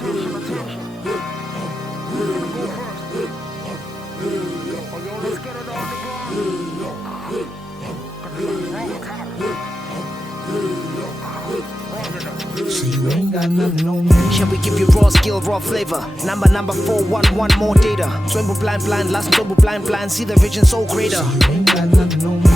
Attention, attention. We're gonna go first. Oh, yo, let's get it on the ground. Got the wrong color. So you ain't got nothing on me. Shall we give you raw skill, raw flavor? Number 411, more data. Swimble blind, last swimble blind. See the vision so greater. So you ain't got nothing on me.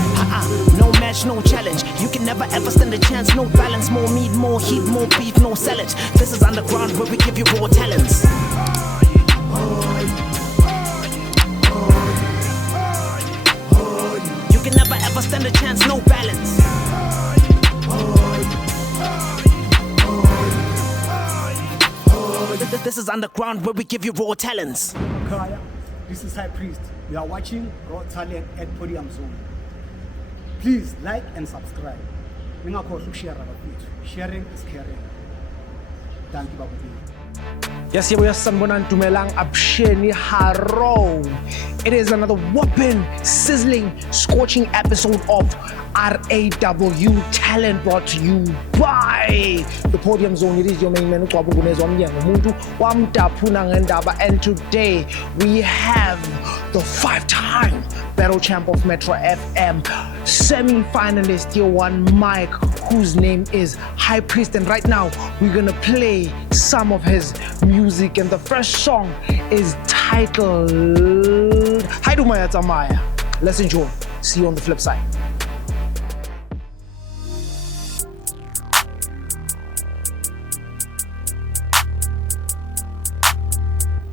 No match, no challenge. You can never ever stand a chance. No balance, more meat, more heat, more beef, no salad. This is underground where we give you raw talents. You can never ever stand a chance, no balance. This is underground where we give you raw talents. Kaya, this is High Priest. You are watching Raw Talent at Podium Zone. Please like and subscribe. Ningakhohlwa ukushare abafethu. Sharing is caring. Thank you babafethu. Yes, here we are, Sanbonan Tumelang Absheni Haro. It is another whopping, sizzling, scorching episode of RAW Talent brought to you by the Podium Zone. It is your main man, and today we have the 5-time battle champ of Metro FM, semi-finalist year 1 Mike, whose name is High Priest, and right now we're gonna play some of his music, and the first song is titled Haidumaya Tsamaya. Let's enjoy. See you on the flip side.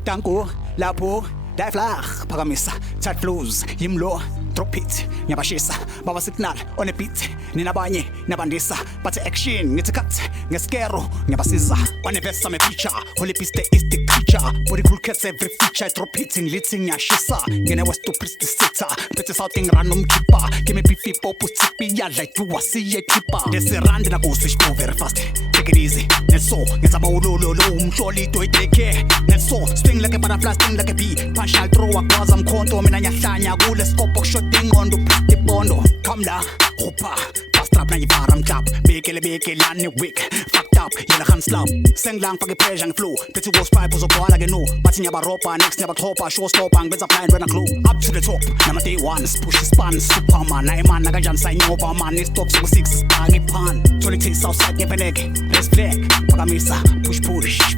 Tango, Lapo, Diflag, Pagamisa, Chat Flows, Yimlo, Drop it, Nyabashisa, Baba Signal, on a beat, Ninabanye, Nabandisa, but action, it's a cut, Nesquero, Nyabasiza, on a vest, I'm a feature, Holy Piste is the creature, Body cool cats every feature, drop it in Litzing Yashisa, Gena was to press the sitter, Petit Southing random keeper, give me beefy pop, put ya like you was see a keeper. There's a random go switch go very fast, take it easy, and so, it's about low, surely do it take care, and so, sting like a butterfly, sting like a bee, punch I'll throw a cause I'm conto, Menanyasanya, go let's go box shooting on the pretty bondo, come la, hopa. Strap na ibaram clap, beke lani wick, fucked up, yela hand slap, sing lang pag pressure and flow, petit was pipe was a koala geno, but in yaba ropa, next never topa, show stop and beds a blind when I clue, up to the top, number day one, push the span, Superman, I man, nagajan sign over man, this top 6 pagi pan, solid outside give a leg, let's flag, pagamisa, push,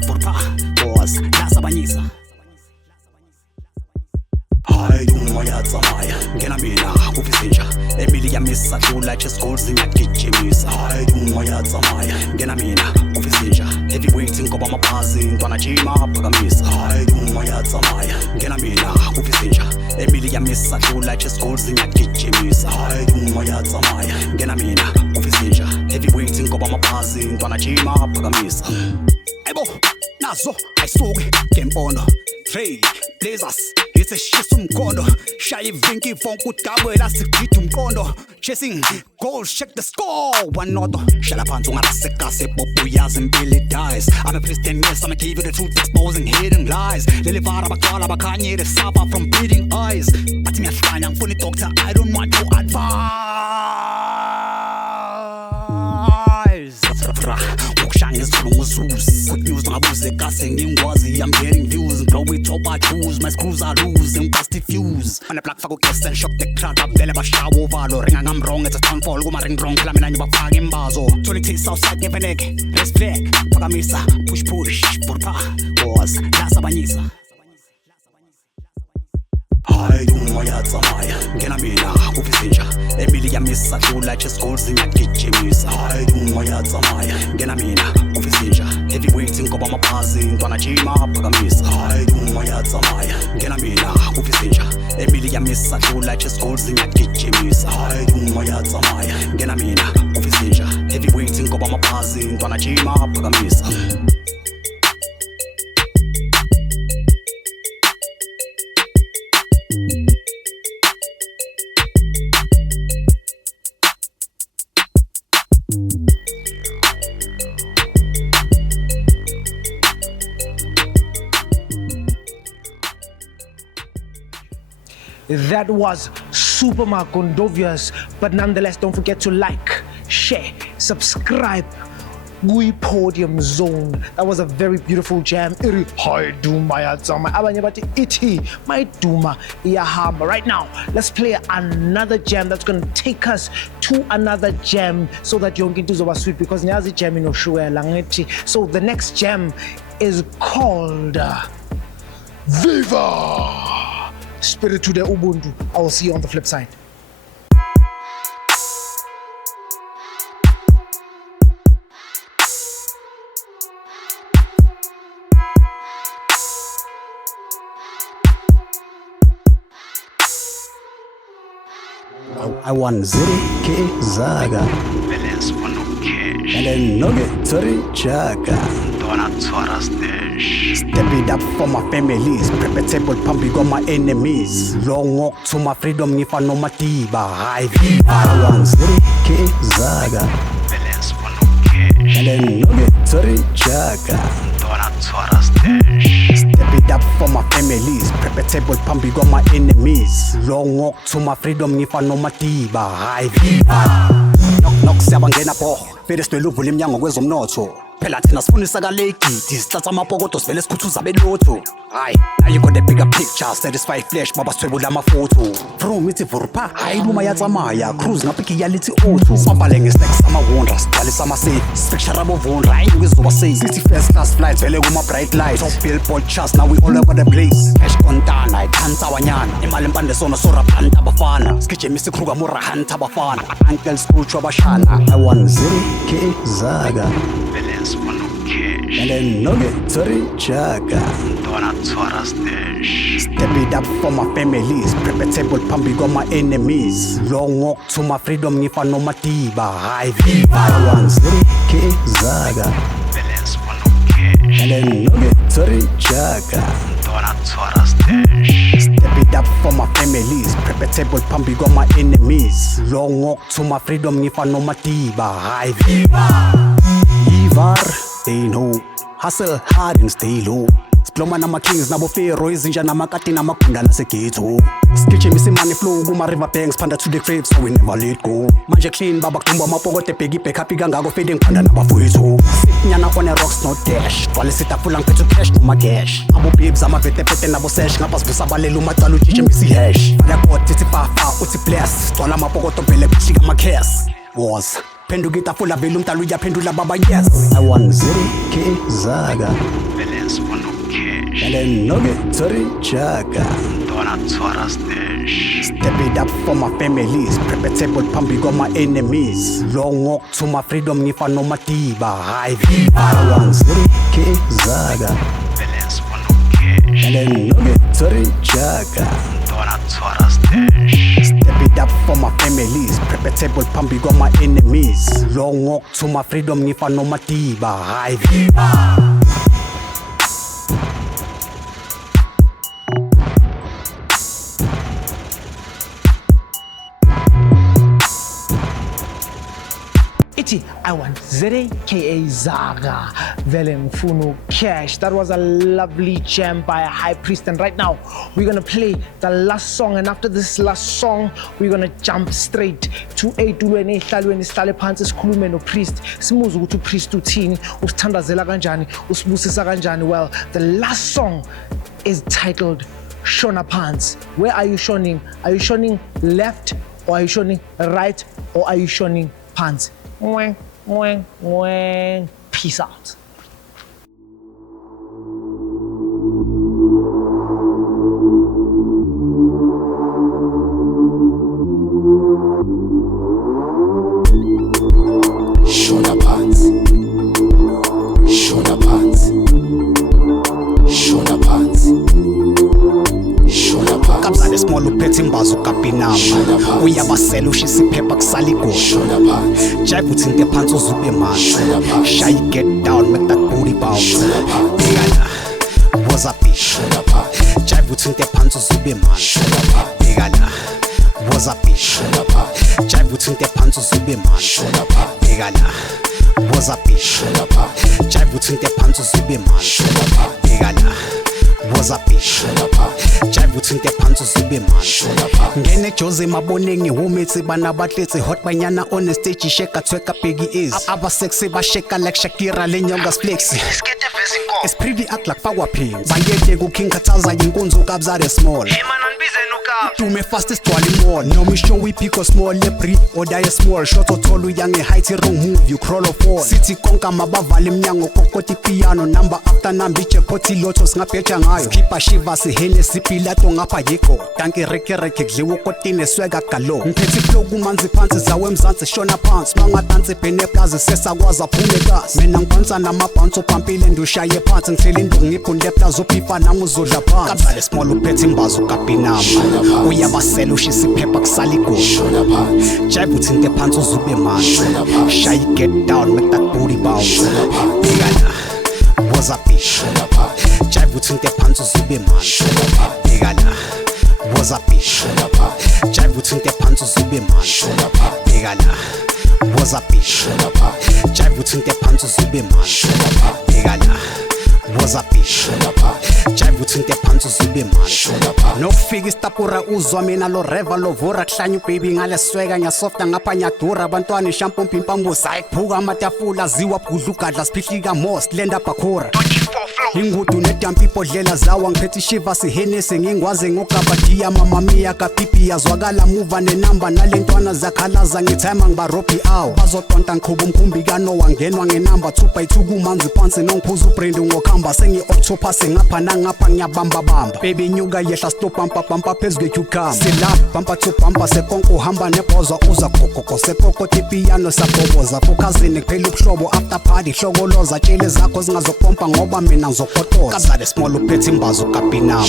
for pa, was, lasa banisa. Haidumaya Tsamaya, Genamina, Ufisinja, Emilia Missa, like his goals in Yakimisa. Haidumaya Tsamaya, Genamina, Ufisinja, heavyweight in Kobama Pazin, Donajima, Pagamisa. Haidumaya Tsamaya, Genamina, Ufisinja, Emilia Missa, like his goals in Yakimisa. Haidumaya Tsamaya, Genamina, Ufisinja, heavyweight in Kobama Pazin, Donajima, Pagamisa. Ebo, Nazo, I saw Kempono, Trey, Blazers. It's a shisum kondo, shy vinky phone could cover elastic kondo. Chasing goals, check the score. One not Shalapan to Maraseka, Popuyas and Billy dies. I'm a Christian, yes, I'm a TV the truth, exposing hidden lies. Lilivara Bakala Bakanye, the Saba from bleeding eyes. But me a fine, I'm funny doctor, I don't want to advise. Shang is good news, my music, I sing in Wazi, I'm getting views, blow it up, I choose, my screws are loose, and past diffuse. On the black fago cast and shock the crowd up, Deleva Shawo Valo, ring I'm wrong, it's a downfall, ring wrong, clamming and you are in Bazo. Solid outside, give an egg, let's flag, Pagamisa, push, for pa, was, Lasa Banisa. Haidumaya Tsamaya, Genamina, Ufisinja, Emilia Missa, like his goals in Yakimisa. Haidumaya Tsamaya, Genamina, Ufisinja, heavyweight in Kobama Pazin, Donajima, Pagamisa. Haidumaya Tsamaya, Genamina, Ufisinja, Emilia Missa, like his goals in Yakimisa. Haidumaya Tsamaya, Genamina, Ufisinja, heavyweight in Kobama Pazin, Donajima, Pagamisa. That was Super Macondovius, but nonetheless, don't forget to like, share, subscribe, Gui Podium Zone. That was a very beautiful jam. Iri Haiduma yatsama. Abanye bathi iti Maiduma iyahamba. Right now, let's play another jam that's going to take us to another jam so that yonke into zoba sweet because nyazi jam inoshwela ngithi. So the next jam is called Viva Spiritu de Ubuntu. I will see you on the flip side. I want 0K Zaga Balance one no cash. and then nugget sorry Chaka. Dona Tora stash. Step it up for my families, prep a table pumpy got my enemies. Long walk to my freedom if I know my tiba. I want 0K Zaga Balance one no cash. and then nugget sorry Chaka. Dona Tora stash. Step it up for my families, prep a table pumpy got my enemies. Long walk to my freedom if I know my tiba. I knock siyabangena po vele sidwele uvula iminyango kwezomnotho phela thina sifundisa kalegidi sithatha amapokoto sivele sikhuthuza belotho hayi now you got the bigger picture satisfy flesh baba sithwebula amafotho from ithi vurpa hayi luma yatsamaya cruise ngaphi yalithi auto sambale ngestakes amawondra sigcwalisa amasafe sifixture abovondra hayi ngizoba safe city first class flights vele kuma bright lights top billboard charts now we all over the place cash kontana ikhansa wanyana imali empande sona sora plant abafana skijemisa ikruga mura hunt abafana uncle scrooge abashana I want 0K Zaga Balance one no cash. and then nugget sorry Chaka. Dona Tora stash. Step it up for my families, prep a table pumpy got my enemies. Long walk to my freedom if I know my tiba. I want 0K Zaga Balance one no cash. and then nugget sorry Chaka. Dona Tora stash. Step it up for my families, prep a table pumpy got my enemies. Long walk to my freedom if I know my tiba. I Ivar, they know. Hustle hard and stay low. Sploma nama kings nabo fero izinja namakati namakunda nasegeto. Skijemisa money flow kuma river banks panda to the crib so we never let go. Manje clean baba kumba mapokote pegi happy kangako fading panda nabafowethu. Nyana on a rocks no dash. Twale sitafula ngiphethe cash noma cash. Abo babes amavete pete nabo sesh ngapasivusa balelu macala ujijemisa hash. Yakho tithi fafa uthi bless. Twala mapokoto vele kushika amakhesi. Was Pendugita full of velum taluja pendula baba yes. I want 0K Zaga Balance one no cash. and then nugget sorry Chaka. Dona Tora stash. Step it up for my families, prep a table pumpy got my enemies. Long walk to my freedom if I know my tiba. I want 0K Zaga Balance one no cash. and then nugget sorry Chaka. Dona Tora stash. Step it up for my families, prep a table pumpy got my enemies. Long walk to my freedom if I know my tiba. I Iti, I want ZKA Zaga vele ngifuna cash. That was a lovely jam by a high priest, and right now we're gonna play the last song, and after this last song we're gonna jump straight to etulweni ehlalweni sihlale phansi sikhulume no priest simuze ukuthi upriest uthini usithandazela kanjani usibusisa kanjani. Well, the last song is titled Shona Pants. Where are you shoning? Are you shoning left, or are you shoning right, or are you shoning pants? Mwah, mwah, mwah. Peace out. Shona pants. Shona pants. Shona pants. Shona pants. Kabzane small uphethe imbazo kapinama. Uyabasela ushisa iphepha kusala igoli. Shona pants. Jive uthinte phansi uzube manzi. Shona pants. Shy get down make that booty bounce. Shona pants. Bhekana. What's up bitch? Shona pants. Jive uthinte phansi uzube manzi. Shona pants. Bhekana. What's up bitch? Shona pants. Jive uthinte phansi uzube manzi. Shona pants. Bhekana. What's up bitch? Shona pants. Jive uthinte phansi uzube manzi. Shona pants. Bhekana. What's woza bitch jive uthinte phansi uzibe manje ngene Jose mabonengi womethi bana bahletse hot banyana on the stage shake athweka biggie is aba sexy ba shake like Shakira lenyonga flexi skete vesi inkomo it's pretty act like power pins bayeke ku King Kataza inkunzi ukabzare small hey man anbize nuka do me fastest wall more no me show we pick a small lepri or die small shot otholu young height wrong move you crawl or fall city konka mabavala emnyango kokoti piano number after number jackpot lotto singabheja ngayo skipper shiva sihene sipilato ngapha yiko danke reke kudliwa kotine swega galo ngiphethe flow kumanzi phansi zawe emzansi shona phansi mangadansi bene plaza sesakwaza phume kasi mina ngibonsa namabounce opampile ndushaye phansi ngihlele indungu ngiphunde plaza upipa nami uzodla phansi kabale small uphethe imbazo kapinama uyabasela ushisa iphepha kusala igosho jive uthinte phansi uzube manje shy get down make that booty bounce ikala woza bitch jive uthinte phansi uzube manje ikala woza bitch jive uthinte phansi uzube manje ikala woza bitch jive uthinte phansi uzube manje ikala woza bitch jive uthinte phansi uzube manje nokufika istapura uzwa mina lo reva lo vura kuhlanya baby ngale sweka nyasofta ngapha nyadura abantwana ishampo mpimpambusa ayiphuka amatafula ziwa bhudla ugadla siphihika most lenda bakhura ingudu nedampi ibhodlela zawa ngiphethe ishiva sihenese ngingwaze ngokabadiya mama mia kapipi yazwakala muva nenamba nalentwana zakhalaza ngithema ngibarobhi awu bazoqonta ngiqhuba umkhumbi kanowa ngenwa ngenamba 2x2 kumanzi phansi nongiphuza ubrand ngokhamba sengi-octopus ngapha nangapha ngiyabamba bamba baby nyuka yehla stop bampa phezu kwecucumber silapha bampa to bampa sekonke uhamba nebhoza uza gogogo sekokoti piano saboboza fokazini kuphela ubuhlobo after party hlokoloza tshele zakho zingazopompa ngoba mina ngizokotoza kabzale small uphethe imbazo kapinama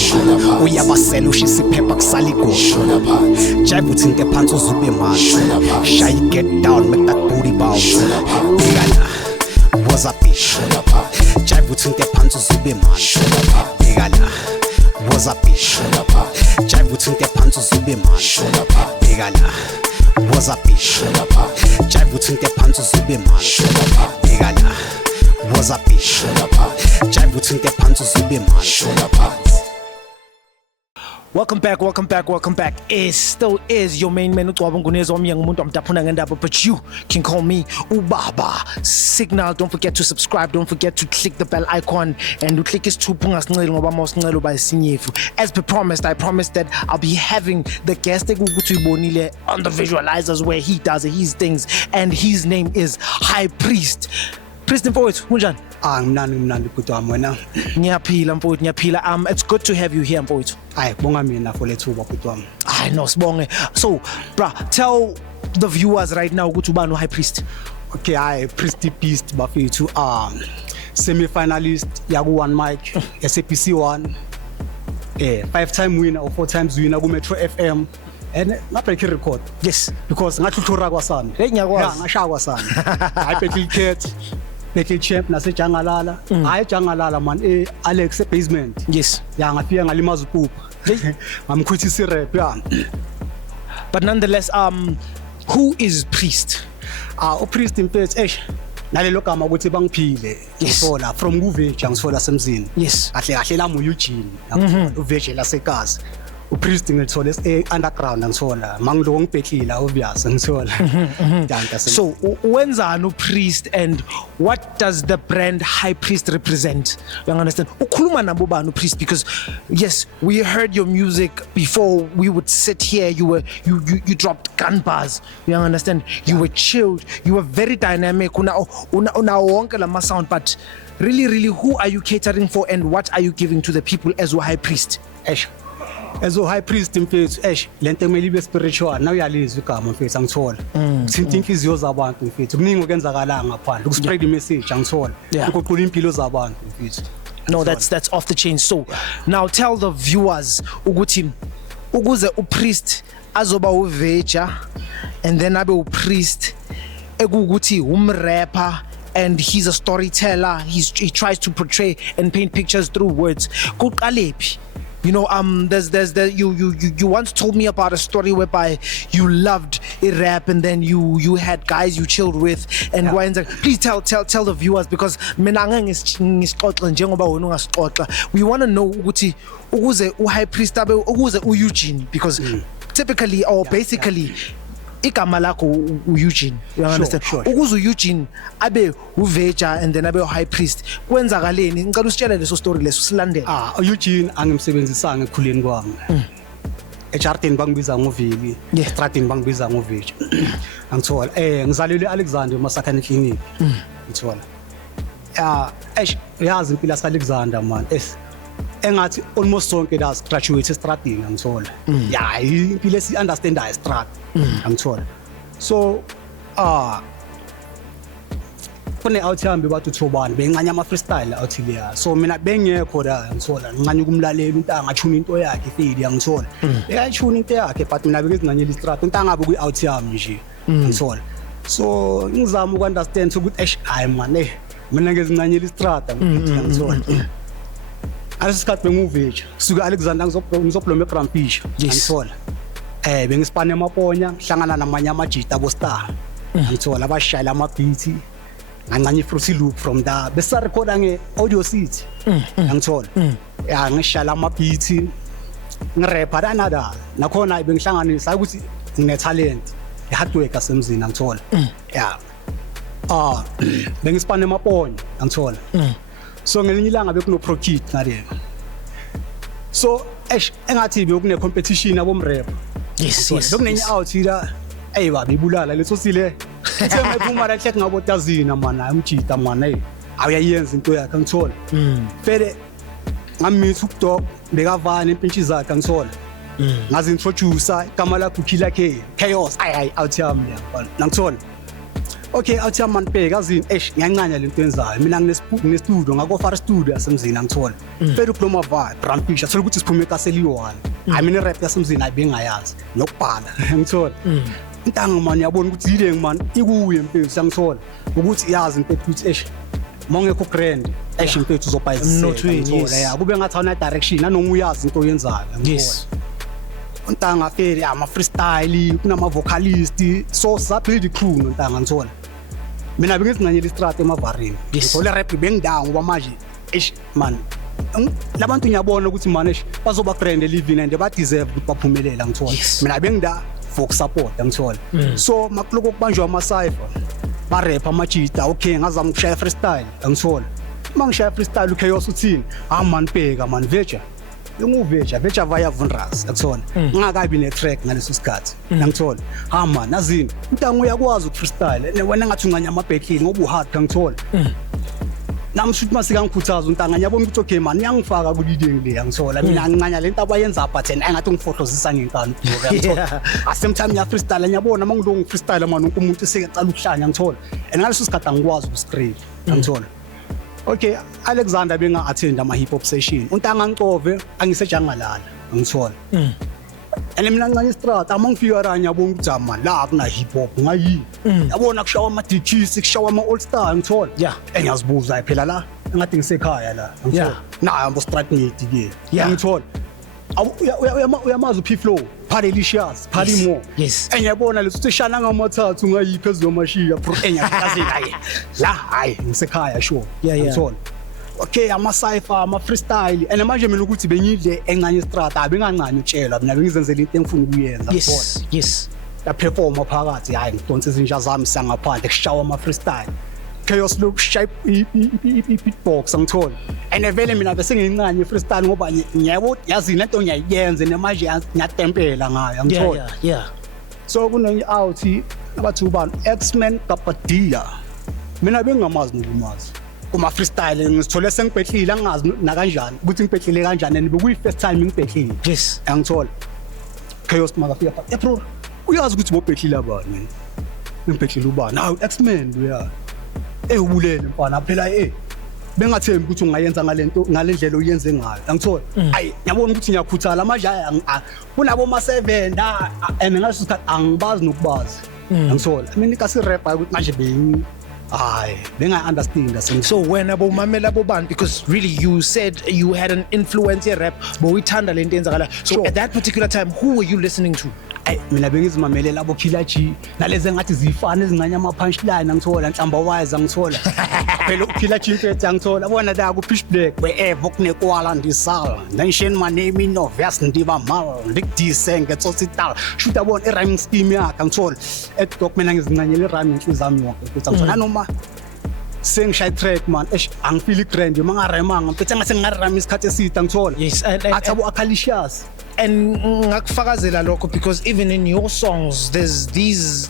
uyabasela ushisa iphepha kusala igosho jive uthinte phansi uzube manje shy get down make that booty bounce ikala woza bitch jive uthinte phansi uzube manje ikala woza bitch jive uthinte phansi uzube manje ikala woza bitch jive uthinte phansi uzube manje ikala woza bitch jive uthinte phansi uzube manje. Welcome back. It still is your main man uCwaba Nguneza omnye ngumuntu amdaphuna ngendaba, but you can call me Ubaba Signal. Don't forget to subscribe, don't forget to click the bell icon and click isithupha ungasinceli ngoba mawusincela uba isinyefu. As per promised, I promised that I'll be having the guest ukuthi uyibonile on the visualizers where he does his things, and his name is High Priest. Priest mfowethu kunjani? Ngimnandi bhuti wami wena. Ngiyaphila mfowethu, ngiyaphila. It's good to have you here mfowethu. Hayi bonga mina for lethuba bhuti wami. I know sibonge. So, bra, tell the viewers right now ukuthi ubani uHigh Priest. Okay, High Priest Beast bafethu semi-finalist yaku One Mic SAPC 1 5-time winner or 4 times winner ku Metro FM and ngabreak record. Yes, because ngathuthura kwasana. Hey ngiyakwazi. Yeah, ngashaya kwasana. Hayi Battle Cat, Battle Champ nase Jangalala. Hayi Jangalala man Alex basement. Yes. Ya ngafika ngalimaza uPupa. Ngamkhwithisa rap ya. But nonetheless, who is Priest? Priest mfethu nalelo gama ukuthi bangiphile ngisola from kuveja ngisola semzini Yes. kahle lami Eugene uveje lasekazi uPriest ngithola underground ngisola mangilo ngibhehlila obvious ngisola danka. So wenzani uPriest and what does the brand High Priest represent? You understand? Ukhuluma nabo bani uPriest, because yes, we heard your music before we would sit here. You dropped gun bars. You understand? You were chilled. You were very dynamic. Una wonke lama sound, but really who are you catering for and what are you giving to the people as a High Priest? As a High Priest mfethu lento kumele ibe spiritual na uyalizwa igama mfethu angithola thinta inhliziyo zabantu mfethu kuningi okwenzakala ngaphandle ukuspread message angithola ukuqula impilo zabantu mfethu. No, that's off the chain. So now tell the viewers ukuthi ukuze uPriest azoba uveja and then abe uPriest ekukuthi umrapper and he's a storyteller, he tries to portray and paint pictures through words. Kuqalephi You know, you once told me about a story whereby you loved a rap and then you had guys you chilled with and please tell the viewers, because mina ngisixoxa njengoba wena ungasixoxa. We want to know ukuthi ukuze uHigh Priest abe ukuze uEugene, because typically or basically igama lakho uEugene, you understand? Ukuze uEugene abe uVeja and then abe uHigh Priest kwenzakaleni? Ngicela usitshele leso story leso silandele. uEugene angimsebenzisanga ekukhuleni kwami. eChartini bangibiza ngoVili, eStratini bangibiza ngoVeja. Angithola ngizalelwe eAlexander Masakhane Clinic. Ngithola yazi impilo yaseAlexander man, engathi almost sonke las graduate eStratini ngithola. Yeah, impilo esi understand eStrat ngithola. So kune outhambi bathi uThobani bengincanya ama freestyle out leya. So mina bengekho la ngithola ngincanya ukumlalela untanga tune into yakhe Feli ngithola. Eyachuna into yakhe but mina bengizincanyela iStrat untanga buku outhambi nje ngithola. So ngizama uku understand ukuthi hayi man mina ngezincanyela iStrat ngithola. Asisikhathi benguVeja suka Alexander ngizobloma eGrampisha ngithola. Bengisipane emaponya ngihlangana namanye amajita abo Star ngithola abashayela ama beats ngancanye Fruity Loop from there bese recorda ngeAudio City ngithola. Ya ngishala ama beats ngirapper another nakhona bengihlanganisa ukuthi ngine talent ihard work asemzini ngithola. Ya bengisipane emaponya ngithola. So ngelinye ilanga bekuno Pro Kid ngale. So engathi bekune competition abomrap. Yes. Bekunenye out ila ayiba bebulala leso sile. Semephuma la hleke ngabo tazina man amjita man awuyayenza into yakhe ngithola. Vele ngamithi ukudog bekavana impintshi zakhe ngithola. Ngazi introduce igama lakhe Killer K Chaos out yami yabona ngithola. Okay, out yami man bheka azini ngiyancanya lento yenzayo mina ngine studio ngako far studio yasemzini ngithola. Vele uploma vibe Rampisha sokuthi ukuthi siphume eKaseliwana. I mean rap yasemzini ayibengayazi nokubhala ngithola. Intanga man yabona ukuthi yile man ikuye impela siyangithola ukuthi iyazi impela ukuthi mongekho grand impela uzobhaya isizothola ya kube ngathi awuna direction nanoma uyazi into oyenzayo ngithola. Untanga Feli ama freestyle kunama vocalist so sabuild crew untanga ngithola. Mina bengizincanyela iStrat emavareni ngithola rap bengidawo ngoba manje man labantu ngiyabona ukuthi man bazoba grand living and ba deserve ukuthi baphumelela ngithola. Mina bengida for support ngithola. So makuloko kubanjwa ama cypher ba rap amajita okay ngazama ukushaya freestyle ngithola. Mangishaya freestyle Chaos uthini man bheka man Veja nguVeja vaya Vunras ngithola. Ngakabi ne track ngaleso sikhathi ngithola. Man azini untanga uyakwazi ukufreestyle wena ngathi uncanya ama battle ngoba uhard ngithola. Namshuthi masika ngikhuthaza untanga ngiyabona ukuthi okay man ngiyangifaka ku leading le ngithola. Mina ngincanya lento abayenza but engathi ngifohlozisa ngenkani ngithola. Asemtime ya freestyle ngiyabona mangilongo freestyle man umuntu esekecala ukuhlanya ngithola. Ngaleso sikhathi angikwazi ukuscreen ngithola. Okay, Alexander benga attend ama hip hop session. Untanga ngicove angisejangalala ngithola. And mina ngancane iStrat amangifika ra ngiyabona ukuthi man la kuna hip hop ngayi. Yabona kushawa ama DJs kushawa ama all star ngithola. Engiyazibuza phela la engathi ngisekhaya la ngithola. Na amo Stratmate ke. Ngithola. Uyamazi uP Flow, Parelicious, Parimo. Yes. Engiyabona leso sishana ngamathathu ngayi phezulu kwamashiya pro engiyazi la hayi ngisekhaya sure. Ngithola. Okay, ama cypher ama freestyle and manje mina ukuthi bengidle encane iStrat abengancane utshelwa mina bengizenzela into engifuna ukuyenza ngithola. Yes. La perform phakathi hayi ngidonsa izinja zami sangaphandle kushawa ama freestyle. Chaos look shape beatbox ngithola. And vele mina bese ngincane freestyle ngoba ngiyabo yazi lento ngiyayenza nemanje ngiyatempela ngayo ngithola. Yeah. So kunenye out abathu bani X-Men Kapadia. Mina bengingamazi nokumazi. Kuma freestyle ngithole sengibhehlile angazi na kanjani ukuthi ngibhehlile kanjani and bekuyi first time ngibhehlile. Yes. Ngithola. Chaos makafika pha. Bro, uyazi ukuthi bobhehlile abani mina. Ngibhehlile ubani? Hawu X-Men uya. Ubulele mfana phela bengathembi ukuthi ungayenza ngalento ngalendlela oyenze ngayo ngithola. Hayi ngiyabona ukuthi ngiyakhuthala manje kunabo ma 7 and ngasikhathi angibazi nokubazi ngithola. Mina kasi rapper ukuthi manje hayi bengayi-understand So when abomamela boban, because really you said you had an influence rap, but we thanda lento yenzakala. So Sure. at that particular time, who were you listening to? Ayi mina bengizimamelela abo Killer G nalezi ngathi zifana ezinganya ama punchline angithola Nhlamba Wise angithola phela uKiller G mfethu angithola bona la ku Pitch Black we-Evo kunekwala ndisala nation my name ino verse ndiba mal ndikudise ngetsosital shoot abona i-rhyme scheme yakhe angithola edok mina ngizincanyela i-rhyme inhliziyo yami yonke mfethu angithola noma sengishaye track man angifeel i-grand mangaremanga mfethu ngase ngingarime isikhathi eside angithola Yes, athi abo Acalicious. And ngakufakazela lokho because even in your songs there's these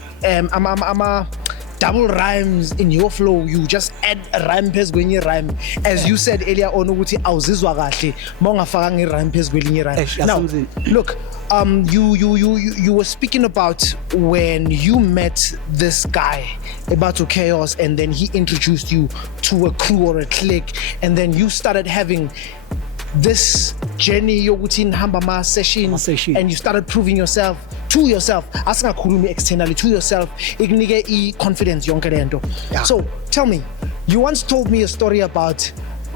double rhymes in your flow. You just add a rhyme phezu kwenye rhyme, as you said earlier on ukuthi awuzizwa kahle mawungafaka nge-rhyme phezu kwelinye rhyme. Now look, you were speaking about when you met this guy Ebato Chaos, and then he introduced you to a crew or a clique, and then you started having this journey yokuthi nihamba ama session, and you started proving yourself to yourself, asingakhulumi externally, to yourself, ikunike i-confidence yonke lento. So tell me, you once told me a story about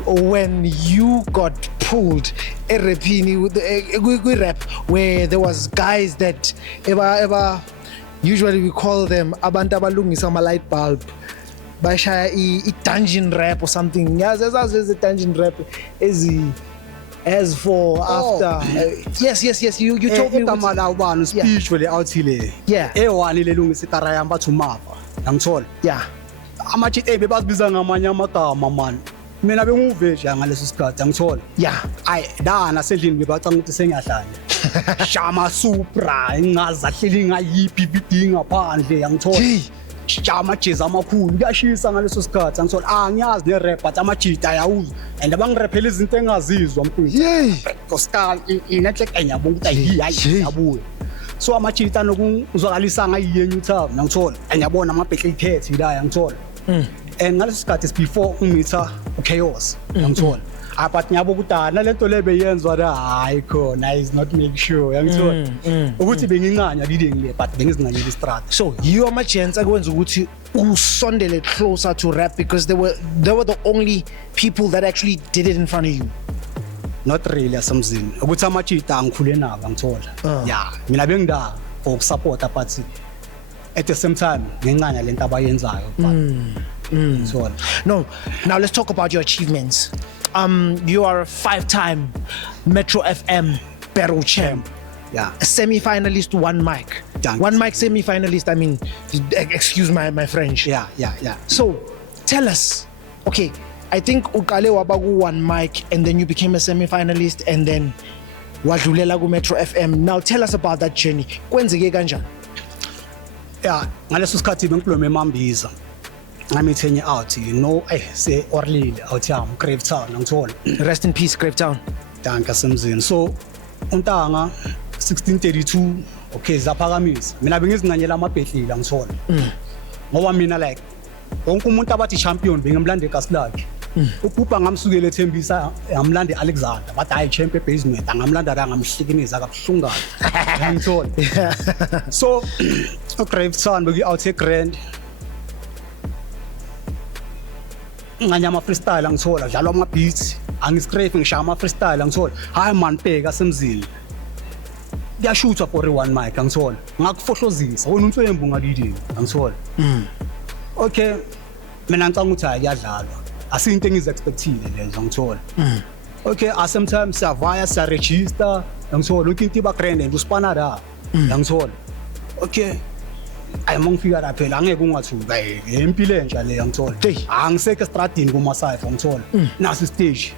when you got pulled rap, where there was guys that ever usually we call them abantu abalungisa ama light bulb, bashaya i-dungeon rap or something. Yes, there's a dungeon rap as for after yes you told me utamala ubani speech wele awuthile ewani lelungisa ikara yami bathi umava angithola amathi bebazibiza ngamanye amagama man mina benguveja ngaleso sikhathi angithola ayi dana sendlini bebacanga ukuthi sengiyahlanya shama supra ingazi ahleli ngayiphi bidinga ngaphandle angithola Chama jazz amakhulu kuyashisa ngaleso sikhathi angithola angiyazi ne-rap but amajita ayawuza and abangirephela izinto engazizwa mfowethu Oscar inethlek enyabonga ukuthi hayi yabuya so amajita nokuzwakalisa ngayiyenye uthaba ngithola anyabona amabhethle ikhethi la ngithola and ngaleso sikhathi before umitha uchaos ngithola but ngiyabo kudala lento lebe yenzwa la hayi khona is not make sure yangithola ukuthi bengincanya leading but bengizincanyela istrata. So you are much chance akwenza ukuthi usondele closer to rap because they were the only people that actually did it in front of you. Not really asamzini ukuthi amajita angikhule nabo ngithola mina bengida for support but at the same time ngincanya lento abayenzayo but no, now let's talk about your achievements. You are a 5-time Metro FM Battle Champ. A semi-finalist, one mic. One mic semi-finalist, I mean, excuse my French. Yeah. So, tell us, okay, I think Ukale wabagu one mic, and then you became a semi-finalist, and then wadlulela ku Metro FM. Now tell us about that journey. Kwenzeke kanjani? Ngaleso sikhathi bengikhulume eMambiza. I'm telling out, say Orlile out here, Grave Town, ngithola. Rest in peace, Grave Town. Danke semzini. So untanga 1632 okay zaphakamisa. Mina bengizincanyela amabhedlela ngithola. Ngoba mina like wonke umuntu abathi champion bengimlande eKaslaki. Ubhubha ngamsukela eThembisa ngamlande Alexander, bathi hayi champion basement ngamlanda la ngamhlikinisa kabuhlungana. Ngithola. So uGrave Town beki out eGrand nganya ama freestyle angithola dlala ama beats angiscrape ngishaya ama freestyle angithola hayi man bheka semzini kuyashutha for one mic angithola ngakufohlozisa wena uNtswembu ngalidini angithola okay mina ngicanga ukuthi ayadlalwa asinto engize-expectile lezo ngithola okay sometimes siyavaya siyaregister ngithola ukuthi into iba grand and uspana la ngithola okay ayimongifika la phela angeke ungathuka impilo entsha le ngithola angiseke estradini kumasayifa ngithola naso stage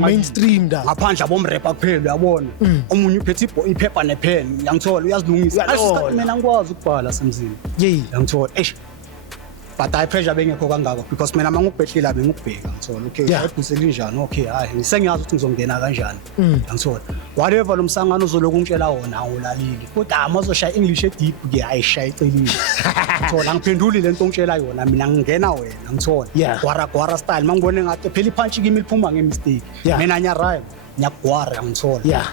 mainstream da ngaphandle abomrapper kuphela uyabona omunye uphethe iphepha nepen ngithola uyazilungisa asisikhathi mina ngikwazi ukubhala semzini ngithola but I pressure bengekho kangako because mina mangubhedlela bengubheka ngithola okay ayibhusela njani okay hayi ngisengiyazi ukuthi ngizongena kanjani ngithola whatever lo msangano uzoloku ungitshela wona awulalili kodwa amazoshaya English deep ke ayishaya icelile ngithola ngiphenduli lento ongitshela yona mina ngingena wena ngithola gwara style mangibone ngathi phela ipunch kimi liphuma ngemistake mina nya rhyme nyagwara ngithola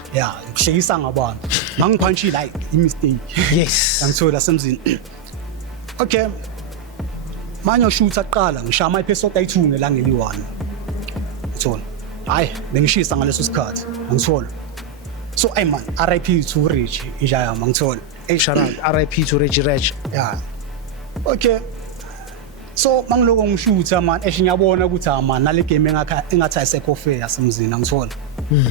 ngihlekisa ngabantu mangipunchile hayi imistake yes ngithola semzini okay manje shoot aqala ngishaya ama episode ayi2 ngelanga eli1 ngithola hayi bengishisa ngaleso sikhathi ngithola so ay man RIP to Rich ijaya ngithola shout out RIP to Reggie Reg. yeah okay so mangiloko ngishootha man ngiyabona ukuthi man nale game engathi ayisekho fair yasemzini ngithola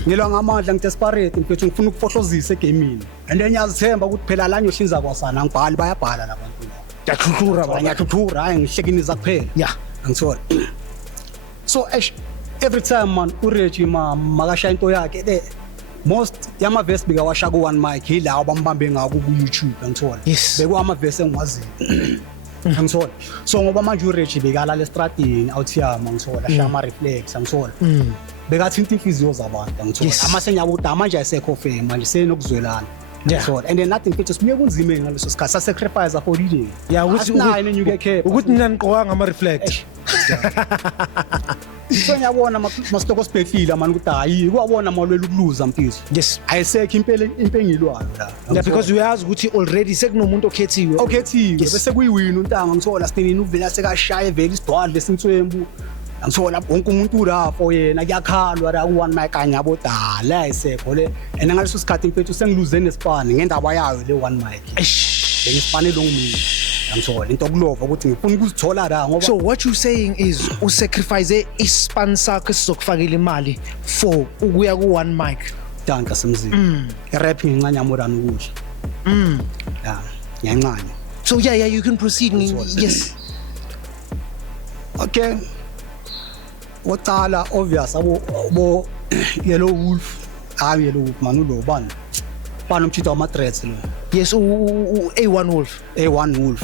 ngilwa ngamandla ngidesperate mfethu ngifuna ukufohlozisa egamini and then yazithemba ukuthi phela la nyohlinza kwasana ngibhali bayabhala labantu ngiyathuthura hayi ngihlekiniza kuphela Yeah. ngithola so every time man uReggie makashaya into yakhe the most yama verse bika washa ku one mic yilawo bambambe ngako ku YouTube ngithola Yes. beku ama verse engiwaziyo ngithola so ngoba manje uReggie bekala le stratini awuthiyama ngithola shama reflex ngithola bekathinta inhliziyo zabantu ngithola Yes. amasenyabuda manje ayisekho fair manje senokuzwelana ngithola and then nothing futhi sibuye kunzima ngaleso sikhathi sa sacrifice for holiday Yeah, ukuthi mina ngiqoka ngama reflect. so ngiyabona masitoko sibhehlile manje ukuthi hayi kwabona malwela ukuluza mfethu Yes. ayisekho impengilwayo la Yeah, because uyazi ukuthi already sekunomuntu okhethiwe. okhethiwe Yes. bese kuyiwina untanga ngithola sithenini uvela sekashaya vele isidwala lesintwembu ngithola wonke umuntu lapho yena kuyakhalwa la ku one mic anyabo dala ayisekho le and ngaleso sikhathi mfethu sengiluze nesipani ngendaba yayo le one mic bengisipane lo ngimini ngithola into okulova ukuthi ngifuna ukuzithola la ngoba So what you saying is usacrifice ispan sakho sizokufakela imali for ukuya ku one mic. danka semzini irap ngincanya more than ukudla yeah ngiyancanya So yeah, you can proceed. Yes. okay wotala obvious abo yellow wolf yellow wolf manu lo bani umchitha ama threats lo Yes, A1 Wolf. A1 Wolf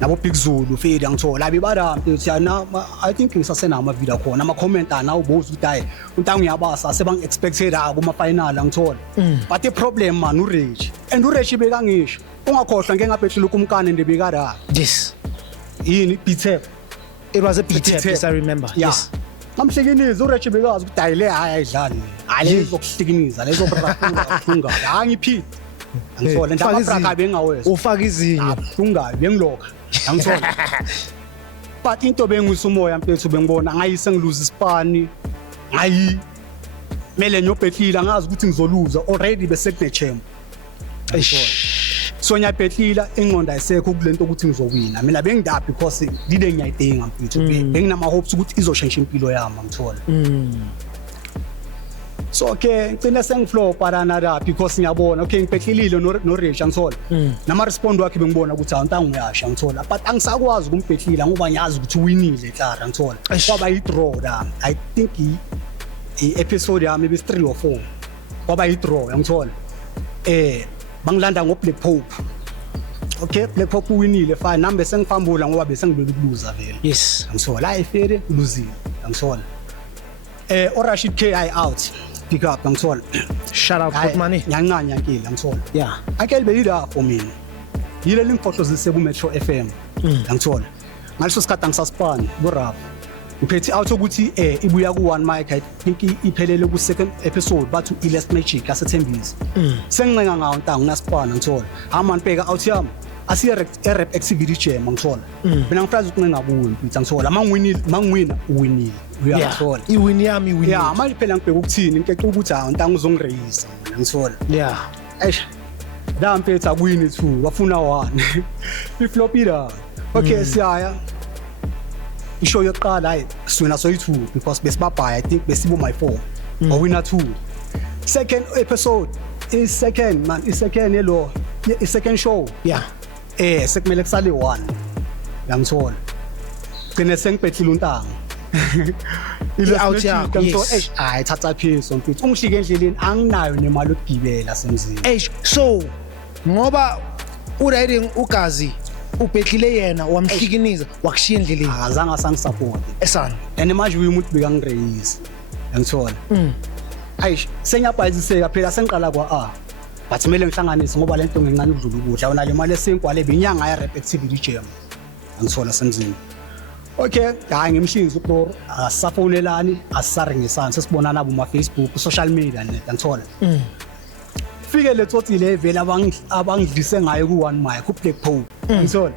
nabo Big Zulu fade ngithola abibadampi uthi yana I think ngisasena ama video khona ama comment ana uboza ukuthi hayi untangu ngiyabasa sebang expected kuma final ngithola but the problem man uReggie and uReggie bekangisho ungakhohlwa ngeke ngabhethela kumkane ndebekada Yes. yini B-Tap It was a B-Tap, yes, I remember. yeah. Yes. Ngamhlekiniza uReggie bekazi ukuthi hayi le hayi ayidlali hayi lezokuhlekiniza lezo brafunga hayi ngiphile ngithola ndaba braka bengaweza Ufaka izinyo. abhlunga bengilokha ngithola but into bengisumoya mfethu bengibona ngayise ngiluza isipani ngayi mele nyobhehlila ngazi ukuthi ngizoluza already bese kune champ so nyabhehlila ingqondo ayisekho kulento ukuthi ngizowina mina bengidaphi because ngide ngiyayidinga mfethu benginama hopes ukuthi izoshintsha impilo yami ngithola so okay ngicina sengiflow parana la because ngiyabona okay ngibhehlilile no Reggie ngithola nama respond wakhe bengibona ukuthi awuntangu uyasha ngithola but angisakwazi ukumbhehlila ngoba ngiyazi ukuthi uwinile Clara ngithola kwaba yi draw la I think I episode yami be 3 or 4 kwaba yi draw ngithola bangilanda ngo Black Pope okay Black Pope uwinile fine nami bese ngifambula ngoba bese ngilwela ukuluza vele Yes. ngithola ayifere losing ngithola Rashid KI out pick up ngithola Shout out Put Money. nyancanya nkile ngithola Yeah. akele belila for mina yile limfohlozise ku Metro FM ngithola ngaleso sikhathi ngisaspan ku rap ngiphethe out ukuthi ibuya ku one mic I think iphelele ku second episode bathu Elast Magic asethembisi sengincenga ngawo ntangu ngaspan ngithola amani bheka out yami asiye rap activity jam ngithola mina ngifraza ukuncenga kuwe mfethu ngithola mangwina uwinile uyathola Iwin yami win. yeah manje phela ngibheka ukuthini ngicela ukuthi ntangu uzongireyisa ngithola Yeah. eish la mfethu akuwini 2 wafuna 1 iflopida okay siyaya isho yokuqala hayi siwina soyi2 because besibabhaya I think besibo my 4 wawina 2 second episode is second man is second yelo is second show Yeah. sekumele kusale 1 ngiyamthola gcine sengibhethile untanga Out yakho, yes. hayi thatha phiso mfethu ungihlike endleleni anginayo nemali yokugibela semzini So ngoba uriding ugazi ubhehlile yena wamhlikiniza wakushiya endleleni akazange sangisupport esana. and manje umuntu bekangireyisi ngithola ayish senyabhayiziseka phela sengiqala kwa but kumele ngihlanganise ngoba lento ngincane ukudlula ukudla wona le mali esinkwa le benyanga ya rap activity jam ngithola semzini okay hayi ngimhlinza uPro asisafonelani asisaringisani sesibonana kuma Facebook social media net ngithola fike le tsotsi le vela abangidlise ngayo ku one mic ku Black Pope ngithola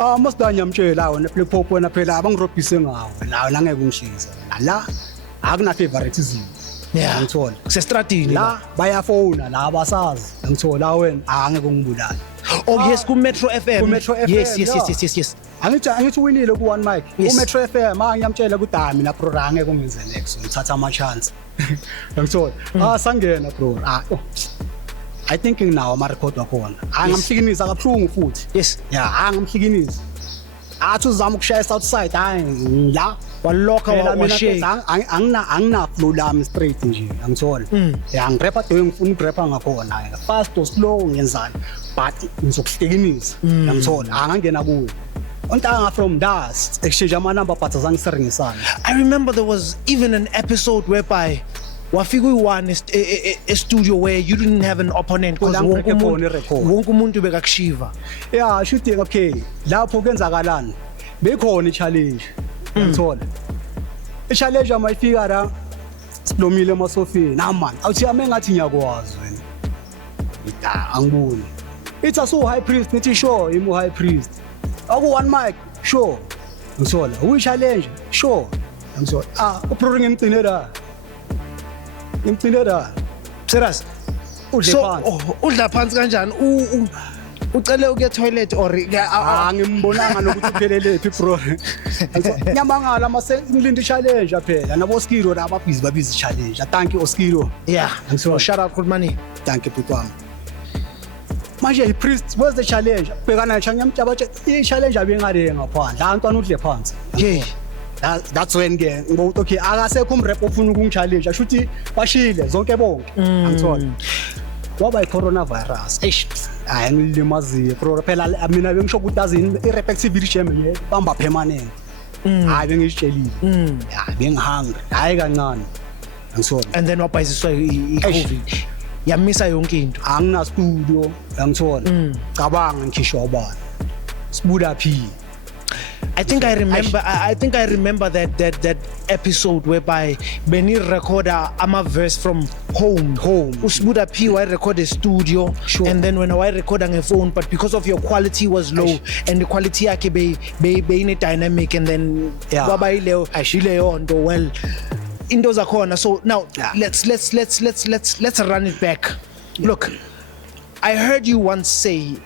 Masidanya mtshela wena play pop wena phela abangirobhise ngawo la ngeke ungishisa la akuna favoritism Yeah. ngithola Sestratini. la bayafona la abasazi ngithola wena angeke ungibulala Oh yes, ku Metro FM. Ku Metro FM, Yes. yeah. Yes. angithi winile ku one mic Yes. Metro FM ngiyamtshela ukuthi mina bro angeke ungenze next ngithatha ama chance ngithola sangena bro I think now ama record wakhona angamhlikinisa kabhlungu futhi Yes. yeah angamhlikinisa athi uzama ukushaya outside hayi la Walokha phela mina washake. angina flow lami straight nje angithola yeah ngirapha do ngifuna ukurapha ngakhona fast or slow ngenzani but ngizokuhlekinisa ngithola angangena kuyo ontanga from das exchange ama number but azangiserengisana I remember there was even an episode whereby wafika uyi-one studio where you didn't have an opponent because Kodwa angibheke khona i-record. wonke umuntu bekakushiva. yeah shooting okay lapho kwenzakalani bekhona i-challenge ngithola i-challenge amayifika la siblomile emasofeni man awuthi ame ngathi ngiyakwazi wena angiboni ithi asu high priest nithi sure imu high priest aku one mic sure ngithola uyi-challenge sure ngithola uproring ngimcine la Serious? udle So phansi udla phansi kanjani? Ucele ukuya toilet or ngimbonanga nokuthi uphelelepi bro nyamangala mase ngilinde challenge phela nabo Skiro la babhizi challenge thank you Skiro yeah. So shout out Khulmani. thank you butwami manje i priest where's the challenge bhekana ngiyamtshaba i challenge abengale ngaphandle antwana udle phansi Yeah. that's when ke ngibuthi okay akasekho umrap ofuna ukungichallenge ashuthi bashile zonke bonke angithola waba i-coronavirus hayi ngilimaziwe bro phela mina bengisho ukuthi azini i-respective jam ye bamba permanent hayi bengitshelile hayi bengihungry hayi kancane angithola And then wabhayisiswa i-COVID. Yamisa yonke into. angina studio angithola cabanga ngisho ubani sibuda phi I think I remember that episode whereby Benny recorder ama verse from home. Usbuda P I record a studio Sure. and then when I record on a phone, but because of your quality was low and the quality yake be in a dynamic and then Yeah. baba ile on well into zakhona. So now Yeah. let's run it back. Look, I heard you once say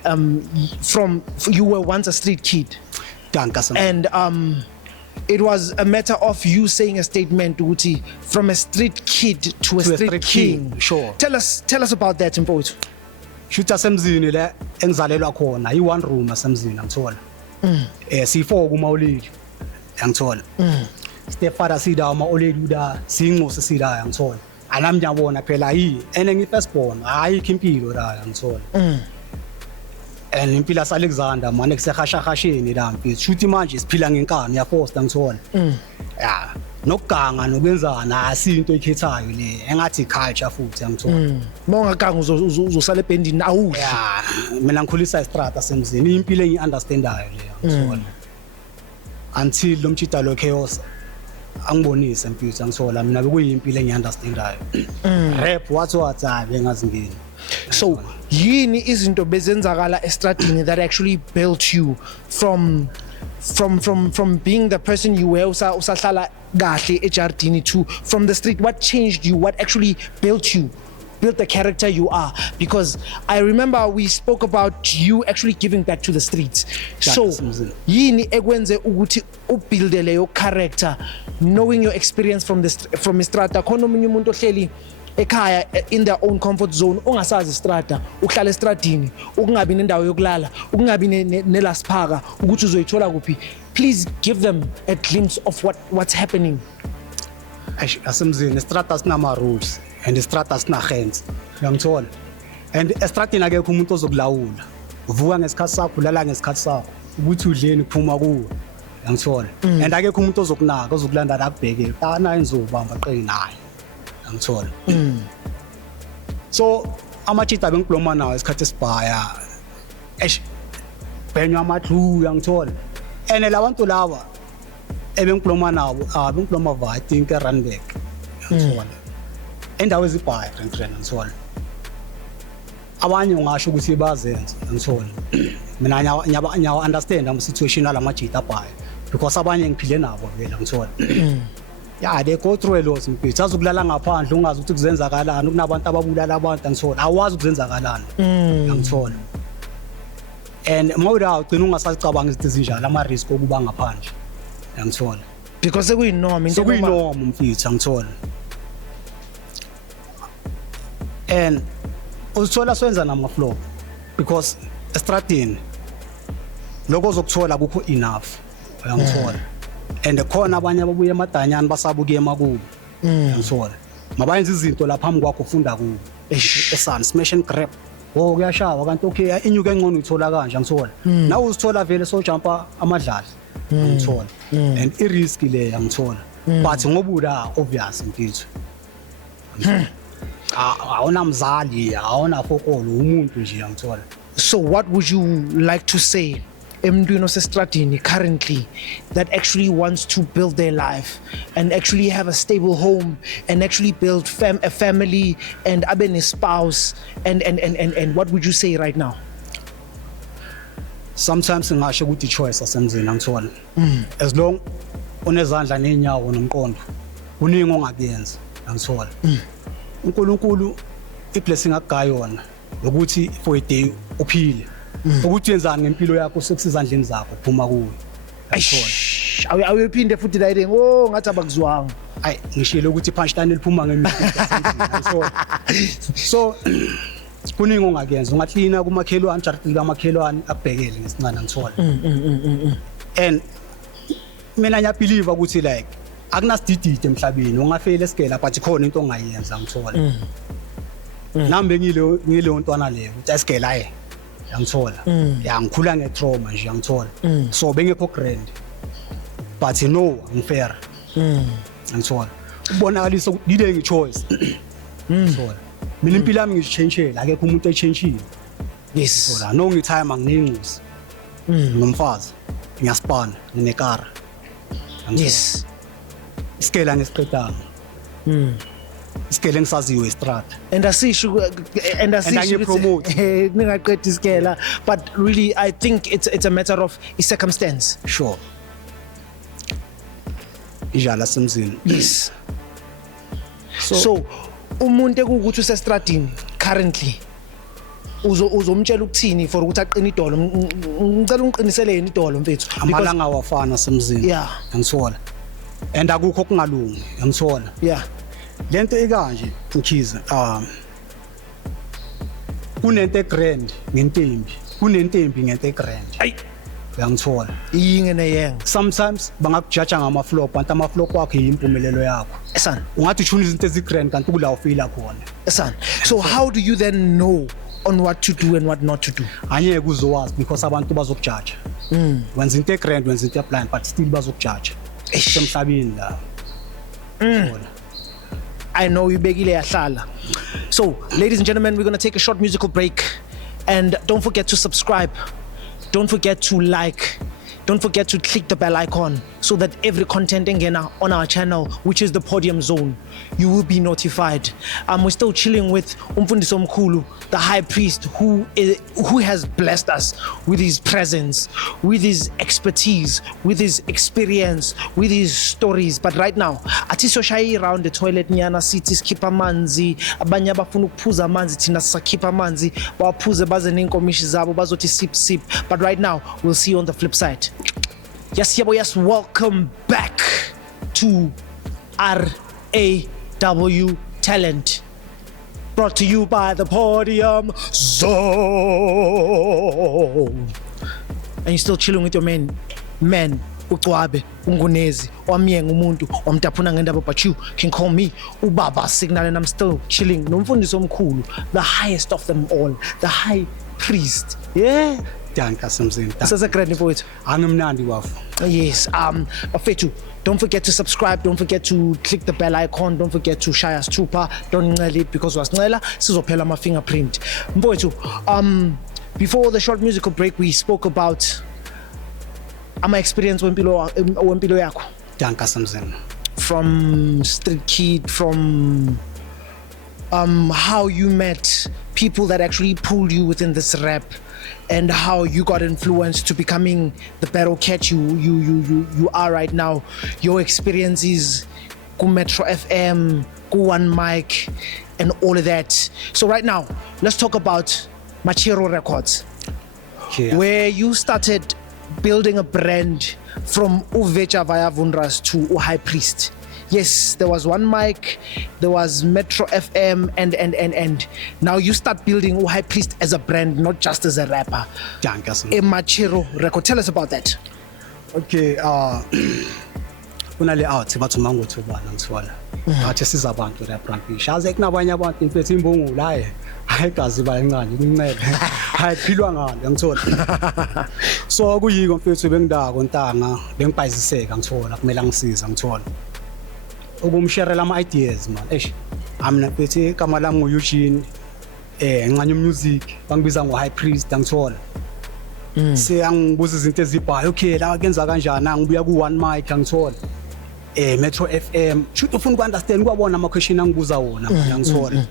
you were once a street kid. And it was a matter of you saying a statement ukuthi from a street kid to a street king. Sure. Tell us about that mfowethu. shutha semzini le engizalelwa khona i-one room asemzini angithola si4 kuMawuleli angithola stepfather sida uMawuleli uda singqose sida angithola anami ngiyabona phela ene ngi-first born ayikho impilo la angithola and impilo yaseAlexander manje kusehashahasheni la mfethu shuthi manje siphila ngenkani yafosta ngithola yeah nokuganga nokwenzana asinto ekhethayo le engathi culture futhi angithola Mawungaganga uzosala ebhendini awudli. yeah mina ngikhulisa istrata semzini impilo engiunderstandayo le angithola until lo mchita lo chaos angibonise mfethu angithola mina bekuyimpilo engiunderstandayo rap what bengazingeni. So yini izinto bezenzakala estradini that actually built you from being the person you were usahlala kahle ejardini to from the street? What changed you? What actually built the character you are? Because I remember we spoke about you actually giving back to the streets. So yini ekwenze ukuthi ubuildele your character knowing your experience from istrata khona umunye umuntu ohleli ekhaya in their own comfort zone ungasazi istrata uhlala estradini ukungabi nendawo yokulala ukungabi nelasphaka ukuthi uzoyithola kuphi. Please give them a glimpse of what's happening. Asemzini istrata sinama rules and istrata sina hands ngiyangithola and estradini akekho umuntu ozokulawula uvuka ngesikhathi sakho ulala ngesikhathi sakho ukuthi udleni kuphuma kuwe ngiyangithola and akekho umuntu ozokunaka ozokulanda la kubheke kana enzobamba qeni naye ngithola so amachita bengibloma nawo isikhathi esibhaya benyo amadlu ngithola ene labantu laba ebengibloma nawo bengibloma va I think Randburg ngithola endawo ezibhaya ngithola abanye ungasho ukuthi bazenza ngithola mina nyawa understand am situation ala majita bhayi because abanye ngiphile nabo vele ngithola yeah they go through a lot mfethu azukulala ngaphandle ungazi ukuthi kuzenzakalani kunabantu ababulala abantu ngithola awazi ukuzenzakalani ngithola and mawuda ugcina ungasacabanga izinto ezinjalo ama risk okuba ngaphandle ngithola because sekuyinorm into sekuyinorm mfethu ngithola and uzithola swenza nama flow because estradini lokho zokuthola kukho enough uyangithola and khona abanye ababuye emadanyana basabuke emakubo uyangithola mabayenza izinto lapha phambi kwakho ufunda kubo esana smash and grab kuyashawa kanti okay inyuke engcono uyithola kanje ngithola nawe uzithola vele so jumpa amadlala ngithola and I risk le ngithola but ngobuda obvious mfethu awona mzali awona fokolo umuntu nje ngithola. So what would you like to say emntwini osestradini currently that actually wants to build their life and actually have a stable home and actually build a family and abe ne spouse and what would you say right now? Sometimes ngisho ukuthi choice asemzini ngithola as long unezandla nenyawo nomqondo uningi ongakuyenza ngithola uNkulunkulu iblessing akugayona ukuthi for a day uphile ukuthi yenzani ngempilo yakho sekusizandleni zakho phuma kuwe ngithola awuphinde futhi la ideng oh ngathi abakuzwanga ay ngishilo ukuthi punchline liphuma ngempilo ngithola so kuningi ongakuyenza ungaklina kumakhelwane charity kamakhelwane akubhekele ngesincane ngithola and mina ngiyabelieve ukuthi like akunasididide emhlabeni ungafela esigela but khona into ongayenza ngithola nambe ngile ntwana leyo ukuthi asigela ngithola yangikhula ngetrauma nje ngithola so bengekho grand but no unfair ngithola ubonakalisa ukuthi lile ngichoice ngithola mina impilo yami ngichangeela akekho umuntu echangeile yes ngithola no ngithayima nginenquzi ngomfazi ngiyaspana nginekara yes isikela ngesiqedanga isikele ngisaziwe estrata and asisho ningaqedisa isikela but really I think it's a matter of a circumstance. Sure ijala semzini Yes. So umuntu ekukuthi usestradini currently uzomtshela ukuthini for ukuthi aqine idolo ngicela ungiqinisele yena idolo mfethu amalanga wafana semzini Yeah. ngithola and akukho okungalungi ngithola yeah lento ekanje Mkhize kunento egrand ngentembi kunentembi ngento egrand ay uyangithola yingene yenga sometimes bangakujudge ngama flop kanti ama flop wakho yimpumelelo yakho son ungathi uthuna izinto ezigrand kanti kula ufila khona son so how do you then know on what to do and what not to do? Angeke uzowazi because abantu bazokujudge wenza into egrand wenza into blind but still bazokujudge emhlabeni la I know ibekile yahlala. So, ladies and gentlemen, we're going to take a short musical break. And don't forget to subscribe. Don't forget to like. Don't forget to click the bell icon so that every content on our channel, which is the Podium Zone, you will be notified. We're still chilling with Umfundiso Mkhulu, the high priest who has blessed us with his presence, with his expertise, with his experience, with his stories. But right now, atisoshayi around the toilet nyana sithi skippa manzi, abanye abafuna ukuphuza amanzi thina sisakhipha amanzi, bawaphuze baze nenkomishi zabo bazothi sip. But right now, we'll see you on the flip side. Yes, welcome back to RAW Talent. Brought to you by the Podium Zone. And you're still chilling with your man, Ucwabe, Ungunezi, Wamieng Umuntu, Omtapuna Ngendaba, but you can call me Ubaba Signal, and I'm still chilling. Nomfundiso Mkhulu, the highest of them all, the high priest. Yeah. Danka semzini. Sasakrani poet. Angimnandi wafu. Yes. Bafethu, don't forget to subscribe. Don't forget to click the bell icon. Don't forget to share us chupa. Don't it because wasincela sizophela my fingerprint. Mfowethu, before the short musical break, we spoke about my experience wempilo yakho. Danka semzini. From street kid, from how you met people that actually pulled you within this rap and how you got influenced to becoming the battle cat you are right now. Your experiences, ku Metro FM, ku One Mic, and all of that. So right now, let's talk about Machero Records, where you started building a brand from Uvecha via Vundras to High Priest. Yes, there was One Mic, there was Metro FM, and now you start building High Priest as a brand, not just as a rapper. Machero Record, tell us about that. Okay, kunale out bathi mangothi ubani ngithola. Athi siza abantu la brand fish. Aze kunabanye abantu mfethu imbongo la hayi gazi bayincane kuncebe. Hayi philwa ngalo ngithola. So kuyiko mfethu bengidako ntanga bengibhayiziseka ngithola kumele ngisiza ngithola. Ukumsharela ama ideas man. Amna mfethu igama lami nguEugene ngicanye music bangibiza ngo High Priest ngithola. Siyangibuza izinto ezibhayo okay la kenza kanjani ngibuya ku One Mic ngithola. Metro FM shoot ufuna ukunderstand kwabona ama question angibuza wona mina ngithola.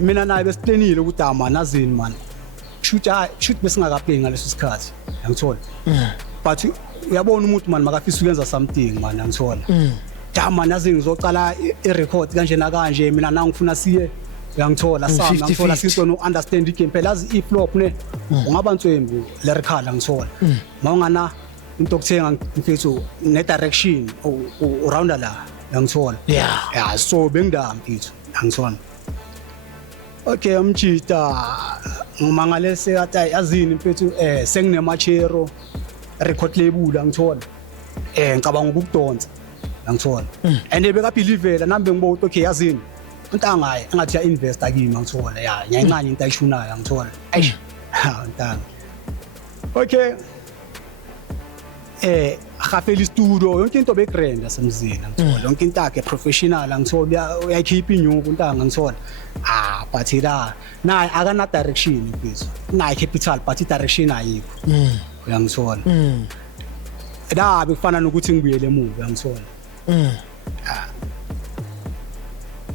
Mina naye besiplanile ukuthi man azini man. Shoot besingakaplay ngaleso sikhathi ngithola. But uyabona umuntu man makafisa ukwenza something man ngithola. Man azini ngizocala i-record kanje na kanje mina ngifuna siye ngithola sami ngithola siso no understand igame phela azi i-flop ne ungaba ntswembu lyrical ngithola mawungana into okuthenga mfethu ne direction urounda la ngithola yeah so bengidami mfethu ngithola okay umjita ngimangalese athi yazini mfethu sengine Machero record label ngithola ngicabanga ukudonsa ngithola and bekabelievela nambe ngibo okay yazini untanga engathi ya investor kimi ngithola ya nyayincane into ayishunayo ngithola eish untanga okay khafeli studio yonke into begrand asemzini ngithola yonke into yakhe professional ngithola uyakhipha inyuku untanga ngithola but la naye akana direction mfethu naye capital but direction ayikho uyangithola la bekufana nokuthi ngibuyele emuva ngithola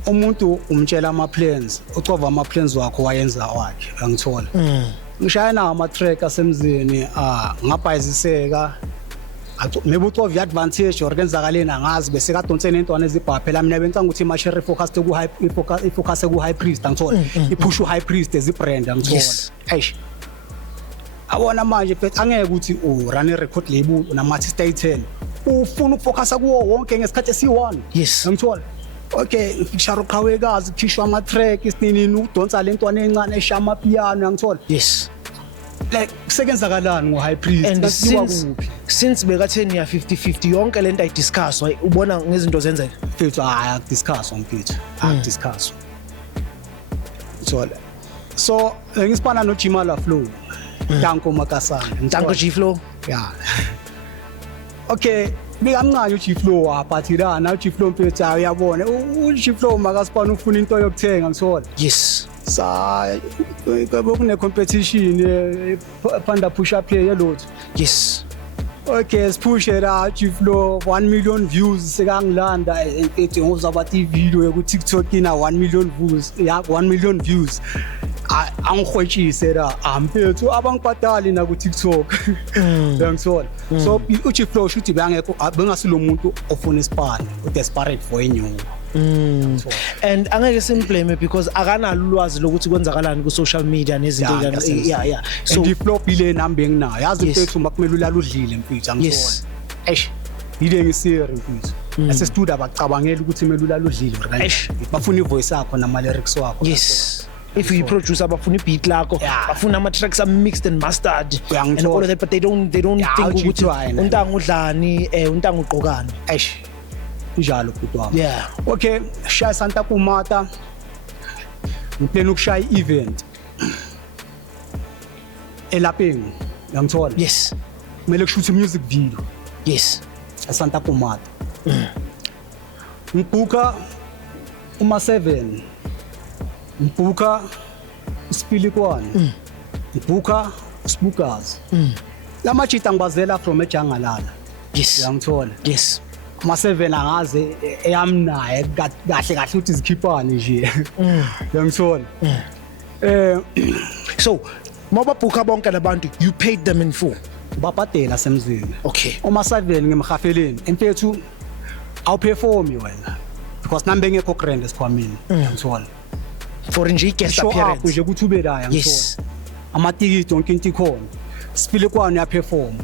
umuntu umtshela ama plans ucova ama plans wakho wayenza wakhe ngithola ngishaya na ama track asemzini ngabhayiziseka maybe ucova advantage or kenzakalena ngazi bese kadonsene intwana ezibha phela mina bengicanga ukuthi Machero focus ku high focus ku High Priest ngithola ipush High Priest as ibrand ngithola eish abona manje phethe angeke ukuthi run record label namathi title ufuna ukufocus kuwo wonke ngesikhathi esi1 yes ngithola okay ngisharo qhawekazi khishwa ama track isinini udonsa lentwana encane eshama piano ngithola yes like kusekenzakalani ngo High Priest and since beka 10 year 50-50 yonke lento ay discuss ubona ngezinto zenzeka mfethu discuss mfethu discuss so ngisipana no Jimala Flow Danko Makasana Danko G Flow yeah okay Bikamncane uG Flow aphathirana uG Flow mfethu uyabona uG Flow makasipana ufuna into yokuthenga ngithola yes sa kune competition panda push up here lot yes okay sipush la uG Flow 1 million views sekangilanda ethi ngozabathi video yoku TikTok ina 1 million views ya 1 million views angihwetshise la ampethu abangibhadali na ku TikTok ngiyangithola so uG Flow shothi bengekho bengasilo muntu ofuna isipani u desperate for inyungu and angeke simblame because akanalo ulwazi lokuthi kwenzakalani ku social media nezinto yeah so the flop ile namba enginayo yazi mfethu makumele ulala udlile mfethu angithola eish yile ngisiri mfethu asestudio abacabangela ukuthi kumele ulala udlile right bafuna ivoice yakho nama lyrics wakho yes if you producer bafuna ibeat lakho bafuna ama tracks are mixed and mastered and all of that but they don't think ukuthi untanga udlani untanga uqokana eish njalo kutwa yeah okay shaya Santa Kumata ngiplan ukushaya event elapeng ngithola yes kumele kushoot music video yes Santa Kumata ngibhuka uma 7 ngibhuka Sipilikwane ngibhuka Spukazi lamajita ngibazela from eJangalala yes ngithola yes ama 7 angaze eyamnaye kahle kahle uthi zikhiphane nje ngiyangithola so Mawababhuka bonke labantu, you paid them in full. Ubabhadela semzini. Okay. Uma saveni ngemhafeleni, mfethu awuperform wena. Because nambe ngekho grand esikhwamini, ngithola. For nje guest Show up appearance. nje ukuthi ube la Yes. ngithola. Amatikiti yonke into ikhona. Sifile kwani ya perform.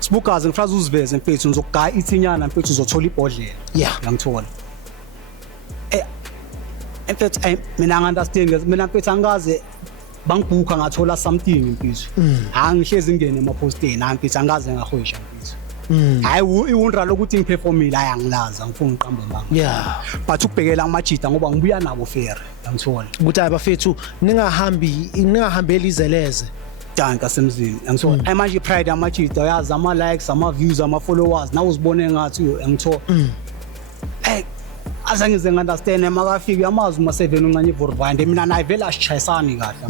Sibukaze ngifraza uziveze mfethu ngizokugaya ithinyana mfethu uzothola ibhodlela. Yeah. Ngiyangithola. Mfethu mina ngiunderstand mina mfethu angaze bangibhuka ngathola something mfethu. Angihlezi ngene emaposteni, mfethu angaze ngahwesha mfethu. Hayi iwundra lokuthi ngiperformile ayangilaza ngifuna ngiqambe manga. Yeah. But ukubhekela amajita ngoba ngibuya nabo fair. Ngiyangithola. Ukuthi abafethu ningahambeli izeleze. Danka semzini ngithola manje pride amajita uyazi ama likes ama views ama followers nawe uzibone ngathi ngithola azangize ngiunderstand emakafika amazwi ma 7 uncane ivorvande mina nayi vela asichayisani kahle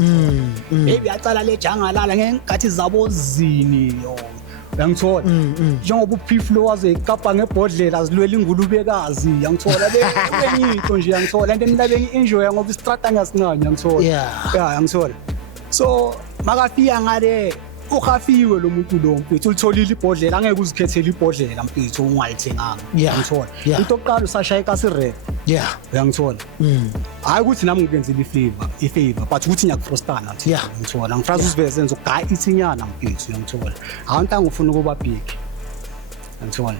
baby yacala le jangalala ngenkathi zabo zini yo uyangithola njengoba uphiflo waze ikapa ngebhodlela azilwela ingulubekazi uyangithola bengito nje uyangithola into mina bengi-enjoy ngoba istrata ngasincane uyangithola Yeah. uyangithola so makafika ngale uhafiwe lo muntu lo mfethu ulitholile ibhodlela angeke uzikhethele ibhodlela mfethu ungayithenganga Yeah. uyangithola Yeah. into oqala usashaya ikasi red Yeah. uyangithola hayi ukuthi nami ngikenzela ifavor but ukuthi ngiyakufrostana Yeah. ngithola ngifraza usiveze ngizogaya ithinyana mfethu uyangithola abantu angifuna ukuba big uyangithola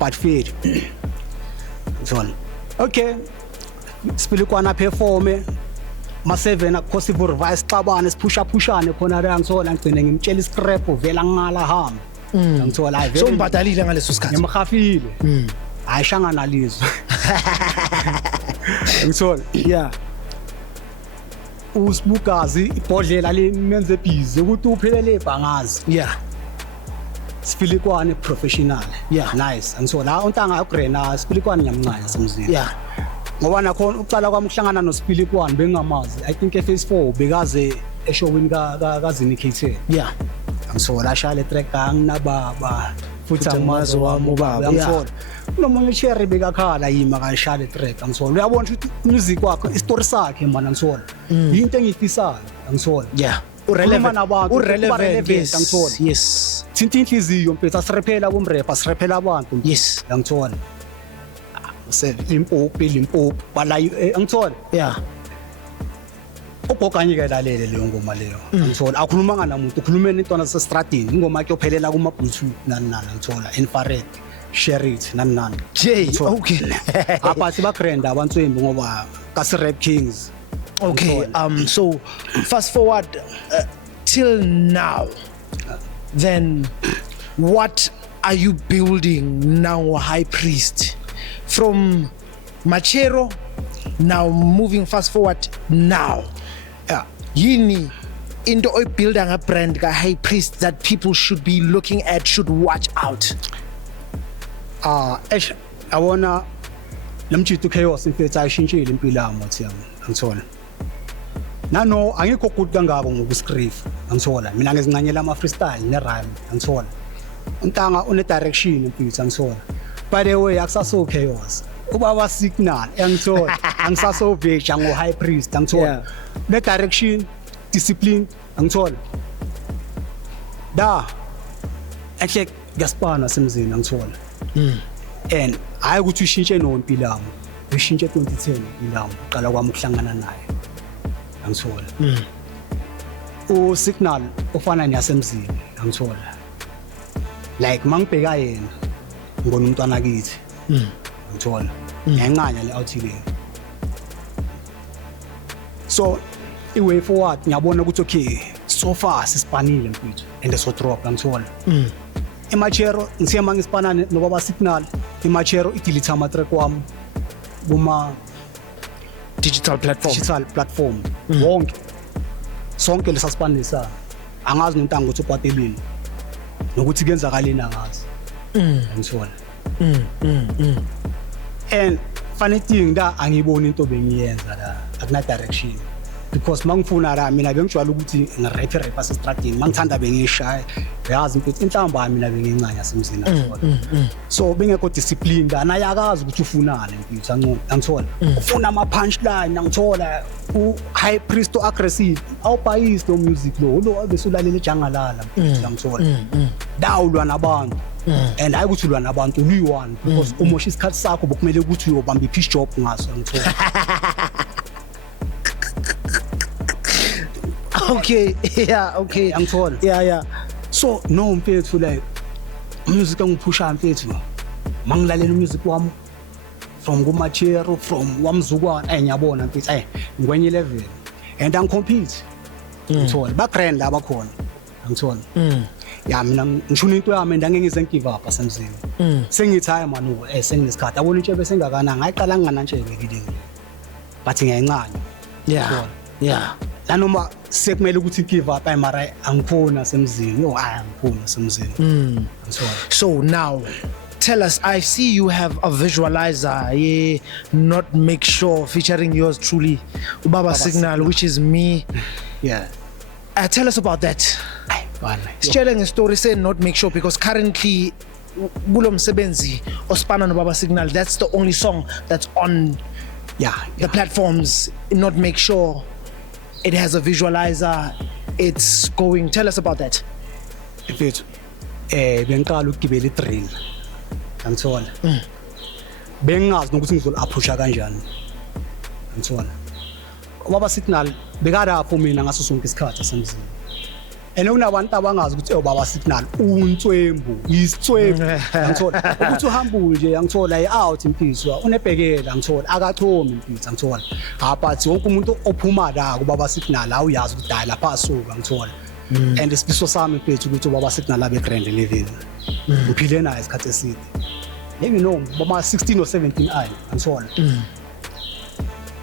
but fair ngithola okay sipile kwana performe ma 7 akukhosi revise xabane siphushane khona la ngithola ngigcine ngimtshela iscrap vela ngala hamba ngithola hayi So vele mbadalile ngaleso sikhathi. ngimhafile hayi shangana lizo ngithola Yeah. usibukazi ibhodlela limenze busy ukuthi uphelele ebhangazi Yeah. sifilikwane professional Yeah. nice ngithola ontanga ugrena sifilikwane nyamncane semzini Yeah. ngoba nakhona uqala kwami ukuhlangana noSpilikwane bengingamazi I think phase 4 bekaze eshowini kaZini K10 Yeah. angisola shale track anginababa futhi amazi wami ubaba, angisola nomunye cherry bekakhala yima kashale track angisola uyabona ukuthi music wakho istory sakhe man angisola into engiyifisayo angisola Yeah. Ukhuluma nabantu, uba Urelevant. relevant, angithola. Yes. thinta inhliziyo mfethu asirephela kumrap asirephela abantu Yes. angithola Limpopo balayo angithola Yeah. ubhokanye ke lalele leyo ngoma leyo angithola akhulumanga namuntu ukhulumene intwana sesestradini ingoma yakhe ophelela kuma bluetooth nani angithola infrared share it nani J. Okay. apha ba grand abantswembu ngoba kasi rap kings Okay. So fast forward till now. Then what are you building now, High Priest? From Machero, now moving fast forward now. yeah Yini into oyibuilda nga brand ka High Priest that people should be looking at, should watch out. awona lamjito chaos mfethu ayishintshile impilo yami uthi yami angithola nano angikho good kangako ngokuscrive angithola mina ngezincanyela ama freestyle ne rhyme angithola untanga une direction mfethu angithola by the way akusaso chaos ubaba signal angithola angisaso veja ngo High Priest angithola ne direction discipline angithola da ekhe gaspana semzini angithola and hayi ukuthi ushintshe nompilo yami ushintshe 2010 impilo qala kwami ukuhlangana naye angithola u signal ofana neyasemzini angithola like mangibheka yena ngona umntwana kithi angithola ngenqanya le outing so iway forward ngiyabona ukuthi okay so far sisipanile mfethu and so drop angithola Imachero ngisiya mangispanane nobaba signal Imachero idelete ama track wami kuma Digital platform. wonke sonke lesasipanisa angazi nontanga ukuthi ubhatelini nokuthi kuyenzakaleni angazi ngithola and funny thing da angiboni into bengiyenza la akuna direction because mangifuna la mina bengijwayele ukuthi ngirap asestradini mangithanda bengishaya yazi mfethu inhlamba mina bengincane yasemzini so bengekho disciplined anayakazi ukuthi ufunani mfethu angithola ufuna ama punchline angithola u high priest aggressive awubhayisi lo music lo besulalela ejangalala mfethu angithola dawulwa nabantu and hayi ukuthi ulwa nabantu uyi-one because umosha isikhathi sakho bokumele ukuthi uyobamba i-pitch job ngaso ngithola. Okay, yeah, okay. Angithola. Yeah. So no mfethu like music angiphusha mfethu mangilalela music wami from kumachero from wamzukwana ngiyabona mfethu ngikwenye level and angicompete ngithola ba grand laba khona ngithola ya mina ngishuna into yami ndangeke ngize ngigive up asemzini sengithi hayi man senginesikhathi abona intshebe sengakana ngayiqala nginganantshebe kidini but ngiyayincane yeah lanoma sekumele ukuthi give up mara angikhona semzini angikhona semzini so now tell us, I see you have a visualizer, not make sure, featuring yours truly, Baba Signal, which is me. Yeah. Tell us about that. Sharing a story saying not make sure, because currently Bulom Sebenzi Ospana no Baba Signal, that's the only song that's on the platforms. Not make sure it has a visualizer, it's going. Tell us about that. If it's bengiqala ukugibela itrain ngithola bengazi nokuthi ngizol-approacha kanjani ngithola Baba Signal bekadapho mina ngaso sonke isikhathi asemzini and kunabantu abangazi ukuthi Baba Signal untswembu isitswembu ngithola ukuthi uhambule nje ngithola i-out impizwa unebhekela ngithola akachomi impizwa ngithola but wonke umuntu ophuma la kuBaba Signal awuyazi ukuthi hayi lapha asuka ngithola and isifiso sami mfethu ukuthi Baba Signal abe grand living ngiphile naye isikhathi eside maybe no bama 16 or 17 ayi ngithola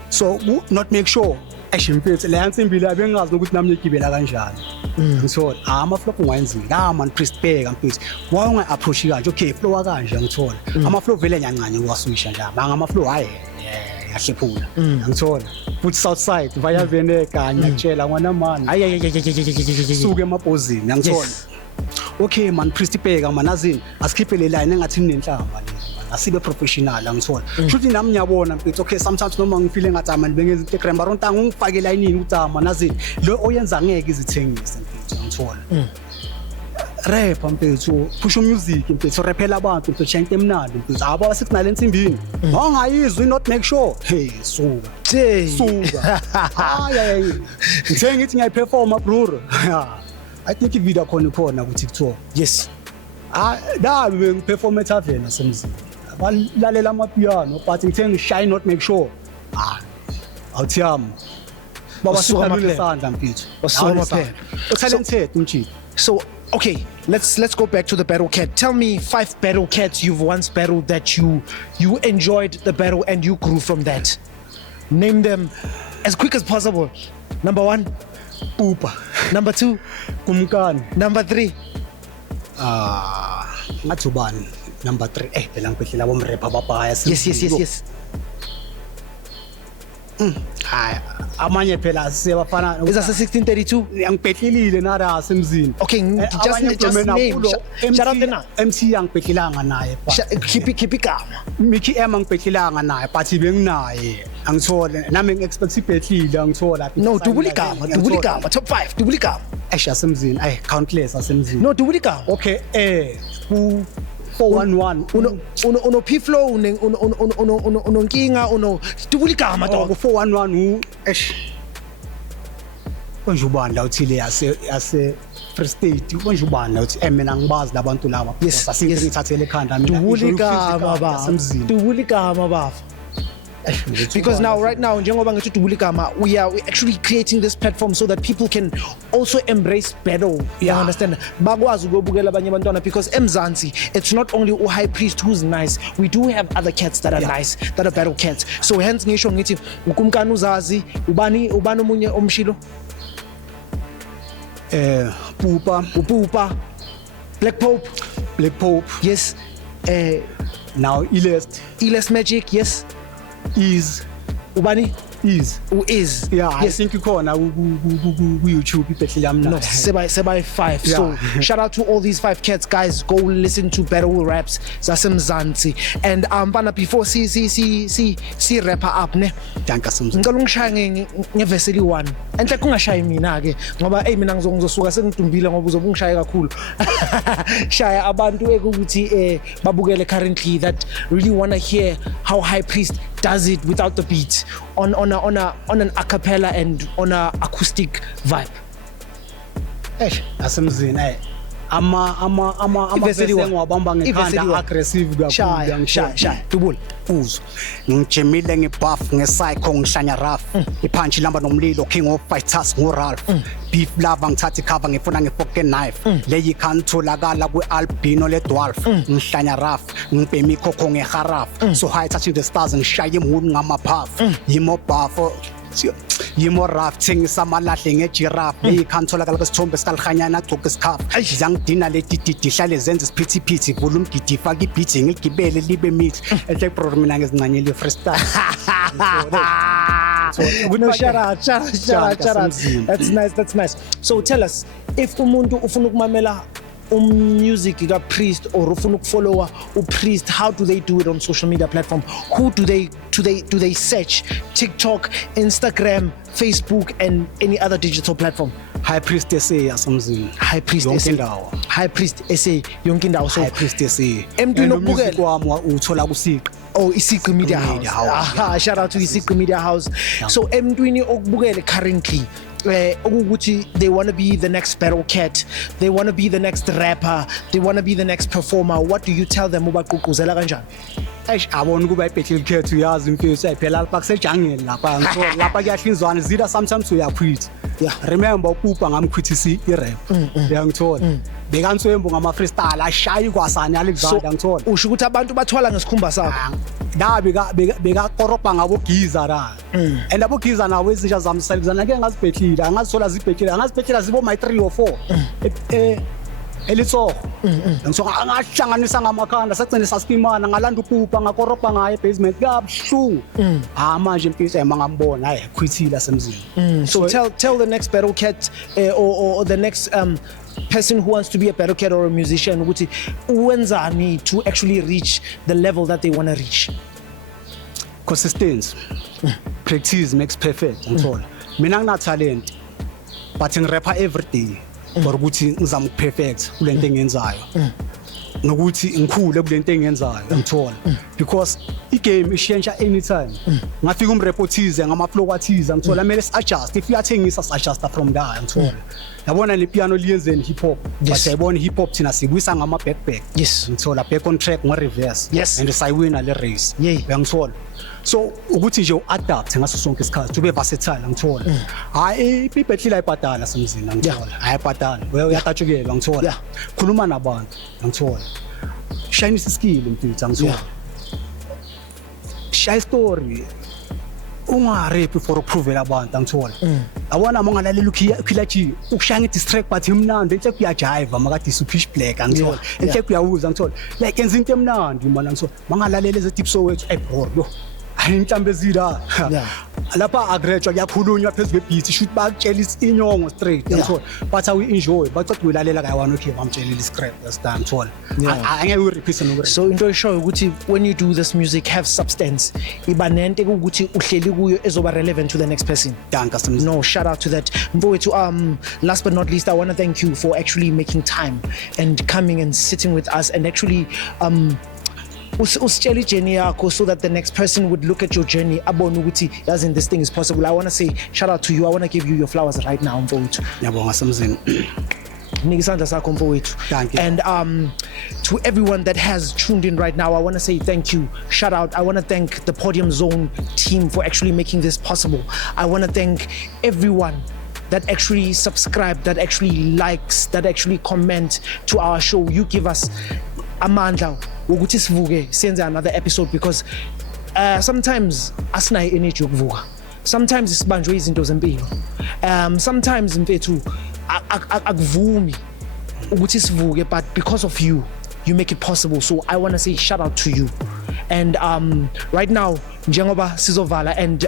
so not make sure mfethu le yansimbi la bengazi ukuthi nami ngigibela kanjani ngithola ama flop ungayenzika man priest bheka mfethu waye unga-approach kanje okay flow kanje ngithola ama flow vele nyancane ngiwaswisha nje manga ama flow hayi yahlephula ngithola futhi Southside vaya Veneka ngiyakutshela ngwana man suke emabhozini ngithola okay man priest bheka man azini asikhiphe le line engathi ninenhlamba le asibe professional ngithola futhi nami ngiyabona mfethu okay sometimes noma ngifile ngathi man bengenza Instagram baronta ngifake line ukuthi man azini lo oyenza ngeke izithengise mfethu ngithola rap mfethu push music mfethu rapela abantu mfethu chante emnandi mfethu aba Signal ensimbini ngangayizwi not make sure hey suka hayi ngithe ngithi ngiyaperforma bro I think video khona ku TikTok yes da bengiperform ethaveni asemzini abalalela amapiano but ngithe ngishy not make sure awuthiyami Baba Signal lesandla mfethu talented umchito. So okay, let's go back to the battle cat. Tell me 5 battle cats you've once battled that you enjoyed the battle and you grew from that. Name them as quick as possible. Number 1, Pupa. Number 2, Kumkani. Number 3, ngathubani. Number 3 phela ngibhedlela bomrapper babaya. Yes. Hayi amanye phela sebafana is that 1632? ngibhedlelile nara semzini. Okay, just name. Shout out now. MC angibhedlelanga naye. Keep igama. Mickey M angibhedlelanga naye but benginaye. Angithola nami ngiexpect ibhedlile ngithola. No, dubula igama. Top 5 dubula igama. Asemzini countless asemzini. No, dubula igama. Okay, ku 411 uno P flow uno nkinga uno dubula igama ku 411 konjubani la uthile yase Free State konjubani la uthi mina ngibazi labantu laba asingithathele ekhanda mina dubula igama baba because right now njengoba ngithi dubula igama we are actually creating this platform so that people can also embrace battle. You understand, bakwazi ukubukela abanye abantwana because eMzansi it's not only High Priest who's nice, we do have other cats that are nice, that are battle cats. So hence ngisho ngithi ukumkani uzazi ubani omunye omshilo Pupa, Black Pope, yes, now Elest Magic, yes, is ubani is yeah I Yes. think ikhona ku YouTube ibhetli yami No, nayo. Sebai 5. So shout out to all these 5 cats, guys. Go listen to Battle Raps Zasemzansi. And bana before see rapper up ne. Danke Samson. Ngicela ungishaya ngeveseli 1. Enhle kungashayi mina ke ngoba mina ngizosuka sengidumbile ngoba uzobe ungishaye kakhulu. Shaya abantu ekuthi babukele currently that really want to hear how High Priest does it without the beat on an a cappella and on a acoustic vibe. Asemzini ama Iveseli one. ngiwabamba Iveseli ngekhanda one. aggressive kakhulu Shaya dubula uzwa ngijimile ngibuff ngesayikho ngihlanya rough ipunch lamba nomlilo king of fighters ngoRalph beef lava ngithatha icover ngifuna ngepocket knife leyi khanitholakala kwealbino ledwarf ngihlanya rough ngibhema ikhokho ngeharaf so high touching the stars ngishaya imhuni ngamaphaf yimo buff yimo rough thengisa amalahle ngejiraffe leyi khanitholakala kwesithombe sikalihanyana agcoke isikhafu zangidina letididi hlale zenze isiphithiphithi volume gidi faka ibeat ngigibele libe mix ehle pro mina ngezincanyele freestyle. No, shout out. That's nice. So tell us, if umuntu ufuna ukumamela music ka Priest or ufuna ukufollowa uPriest, how do they do it on social media platform? Who do they search? TikTok, Instagram, Facebook and any other digital platform? High Priest SA yasemzini. High Priest Yonke SA. indawo. High Priest SA yonke indawo. So High Priest SA. Emntwini okubukela kwami uthola kusiqa. Oh, Isiqi Media Media House. House. Aha, shout out to Isiqi Media House. So emntwini okubukele currently ukuthi they want to be the next battle cat, they want to be the next rapper, they want to be the next performer. What do you tell them ubagqugquzela kanjani? Abona ukuba ibhetli likhethu uyazi imfisi ayiphela lapha kusejangeni lapha ngitho lapha kuyahlinzwana zida sometimes uyaquit. Yeah, remember uPupa ngamquitisi irap. Uyangithola. Bekantswembu ngama freestyle ashayi kwasani alekuzanda ngithola. Usho ukuthi abantu bathwala ngesikhumba sakho. Da beka koropa ngabo giza ra. And abo giza nawo izinja zami selizana ke ngazibhetlile angazithola zibhetlile angazibhetlile zibo my 3 or 4. Elitso ngitho angahlanganisa ngamakhanda sagcine saskimana ngalanda uPupa ngakoropa ngaye basement kabhlungu manje impisi ayimangambona hayi quitila semzini. So tell the next battle cat or the next person who wants to be a battle cat or a musician ukuthi uwenzani to actually reach the level that they want to reach. Consistency. Practice makes perfect ngithola. Mina ngina talent but ngirapper every day for ukuthi ngizama ukuperfect kulento engenzayo. Nokuthi ngikhule kulento engenzayo ngithola because igame ishintsha anytime. Ngafika umrepothize ngama flow kwathiza ngithola mele adjust if uyathengisa adjust from there ngithola. Yabona le piano liyenzeni hip hop but ayibona hip hop thina sikwisa ngama back. Yes. Ngithola back on track ngo reverse. Yes. And sayiwina le race. Uyangithola. So ukuthi nje uadapt ngaso sonke isikhathi ube versatile ngithola. Hayi ibhetli ayibhadala semzini ngithola. Ayibhadala. Uyaqatshukela ngithola. Khuluma nabantu ngithola. Shine skill mfethu ngithola. Share story. Ungarap for approve abantu ngithola. Abona mangalalela ukhilachi ukushaya nge-distract but imnandi enhle kuyajive makade isu-pitch black ngithola. Enhle kuyawuza ngithola. Like enza into emnandi mana ngithola. Mangalalela eze tips owethu bro yo. Ayinhlambe ezila. Lapha agrejwa kuyakhulunywa phezulu kwebeat shoot bakutshela inyongo straight ngithola. But how we enjoy baceda uyalalela kayiwana okay bamtshelela iscript this time ngithola. Angeke urepeat no. So into eshoyo ukuthi when you do this music have substance iba nento ukuthi uhleli kuyo ezoba relevant to the next person. Danke. No, shout out to that. Mfowethu, last but not least I want to thank you for actually making time and coming and sitting with us and actually usitshela journey yakho so that the next person would look at your journey abone ukuthi yazi this thing is possible. I want to say shout out to you. I want to give you your flowers right now mfowethu. Ngiyabonga semzini. Nika isandla sakho mfowethu. Thank you. And to everyone that has tuned in right now I want to say thank you. Shout out. I want to thank the Podium Zone team for actually making this possible. I want to thank everyone that actually subscribe, that actually likes, that actually comment to our show. You give us amandla ukuthi sivuke senze another episode because sometimes asinayo energy yokuvuka, sometimes isibanjwe izinto zempilo, sometimes mfethu akuvumi ukuthi sivuke but because of you make it possible. So I want to say shout out to you. And right now njengoba sizovala and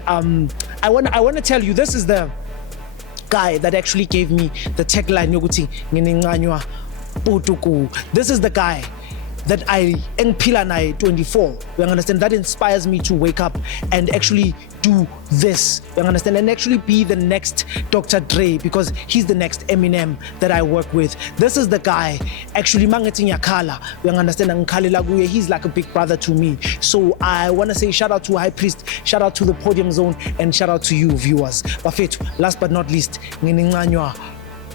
I want to tell you, this is the guy that actually gave me the tagline yokuthi ngininganywa putuku. This is the guy that I engphila naye 24. You understand? That inspires me to wake up and actually do this. You understand? And actually be the next Dr. Dre, because he's the next Eminem that I work with. This is the guy. Actually, mangethi ngiyakhala. You understand? Ngikhalela kuye. He's like a big brother to me. So I want to say shout out to High Priest, shout out to the Podium Zone, and shout out to you viewers. Bafethu, last but not least, ngininganywa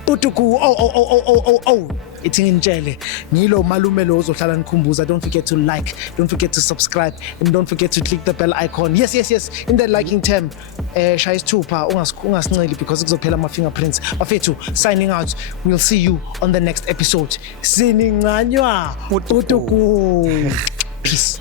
putuku. Oh. It's in Njele. Nilo malumelo ozohlala nikhumbuza. Don't forget to like, don't forget to subscribe, and don't forget to click the bell icon. Yes. In that liking term, shaya isithupha ungasinceli because kuzophela ama fingerprints. Bafethu, signing out. We'll see you on the next episode. Sininganywa putuku. Peace.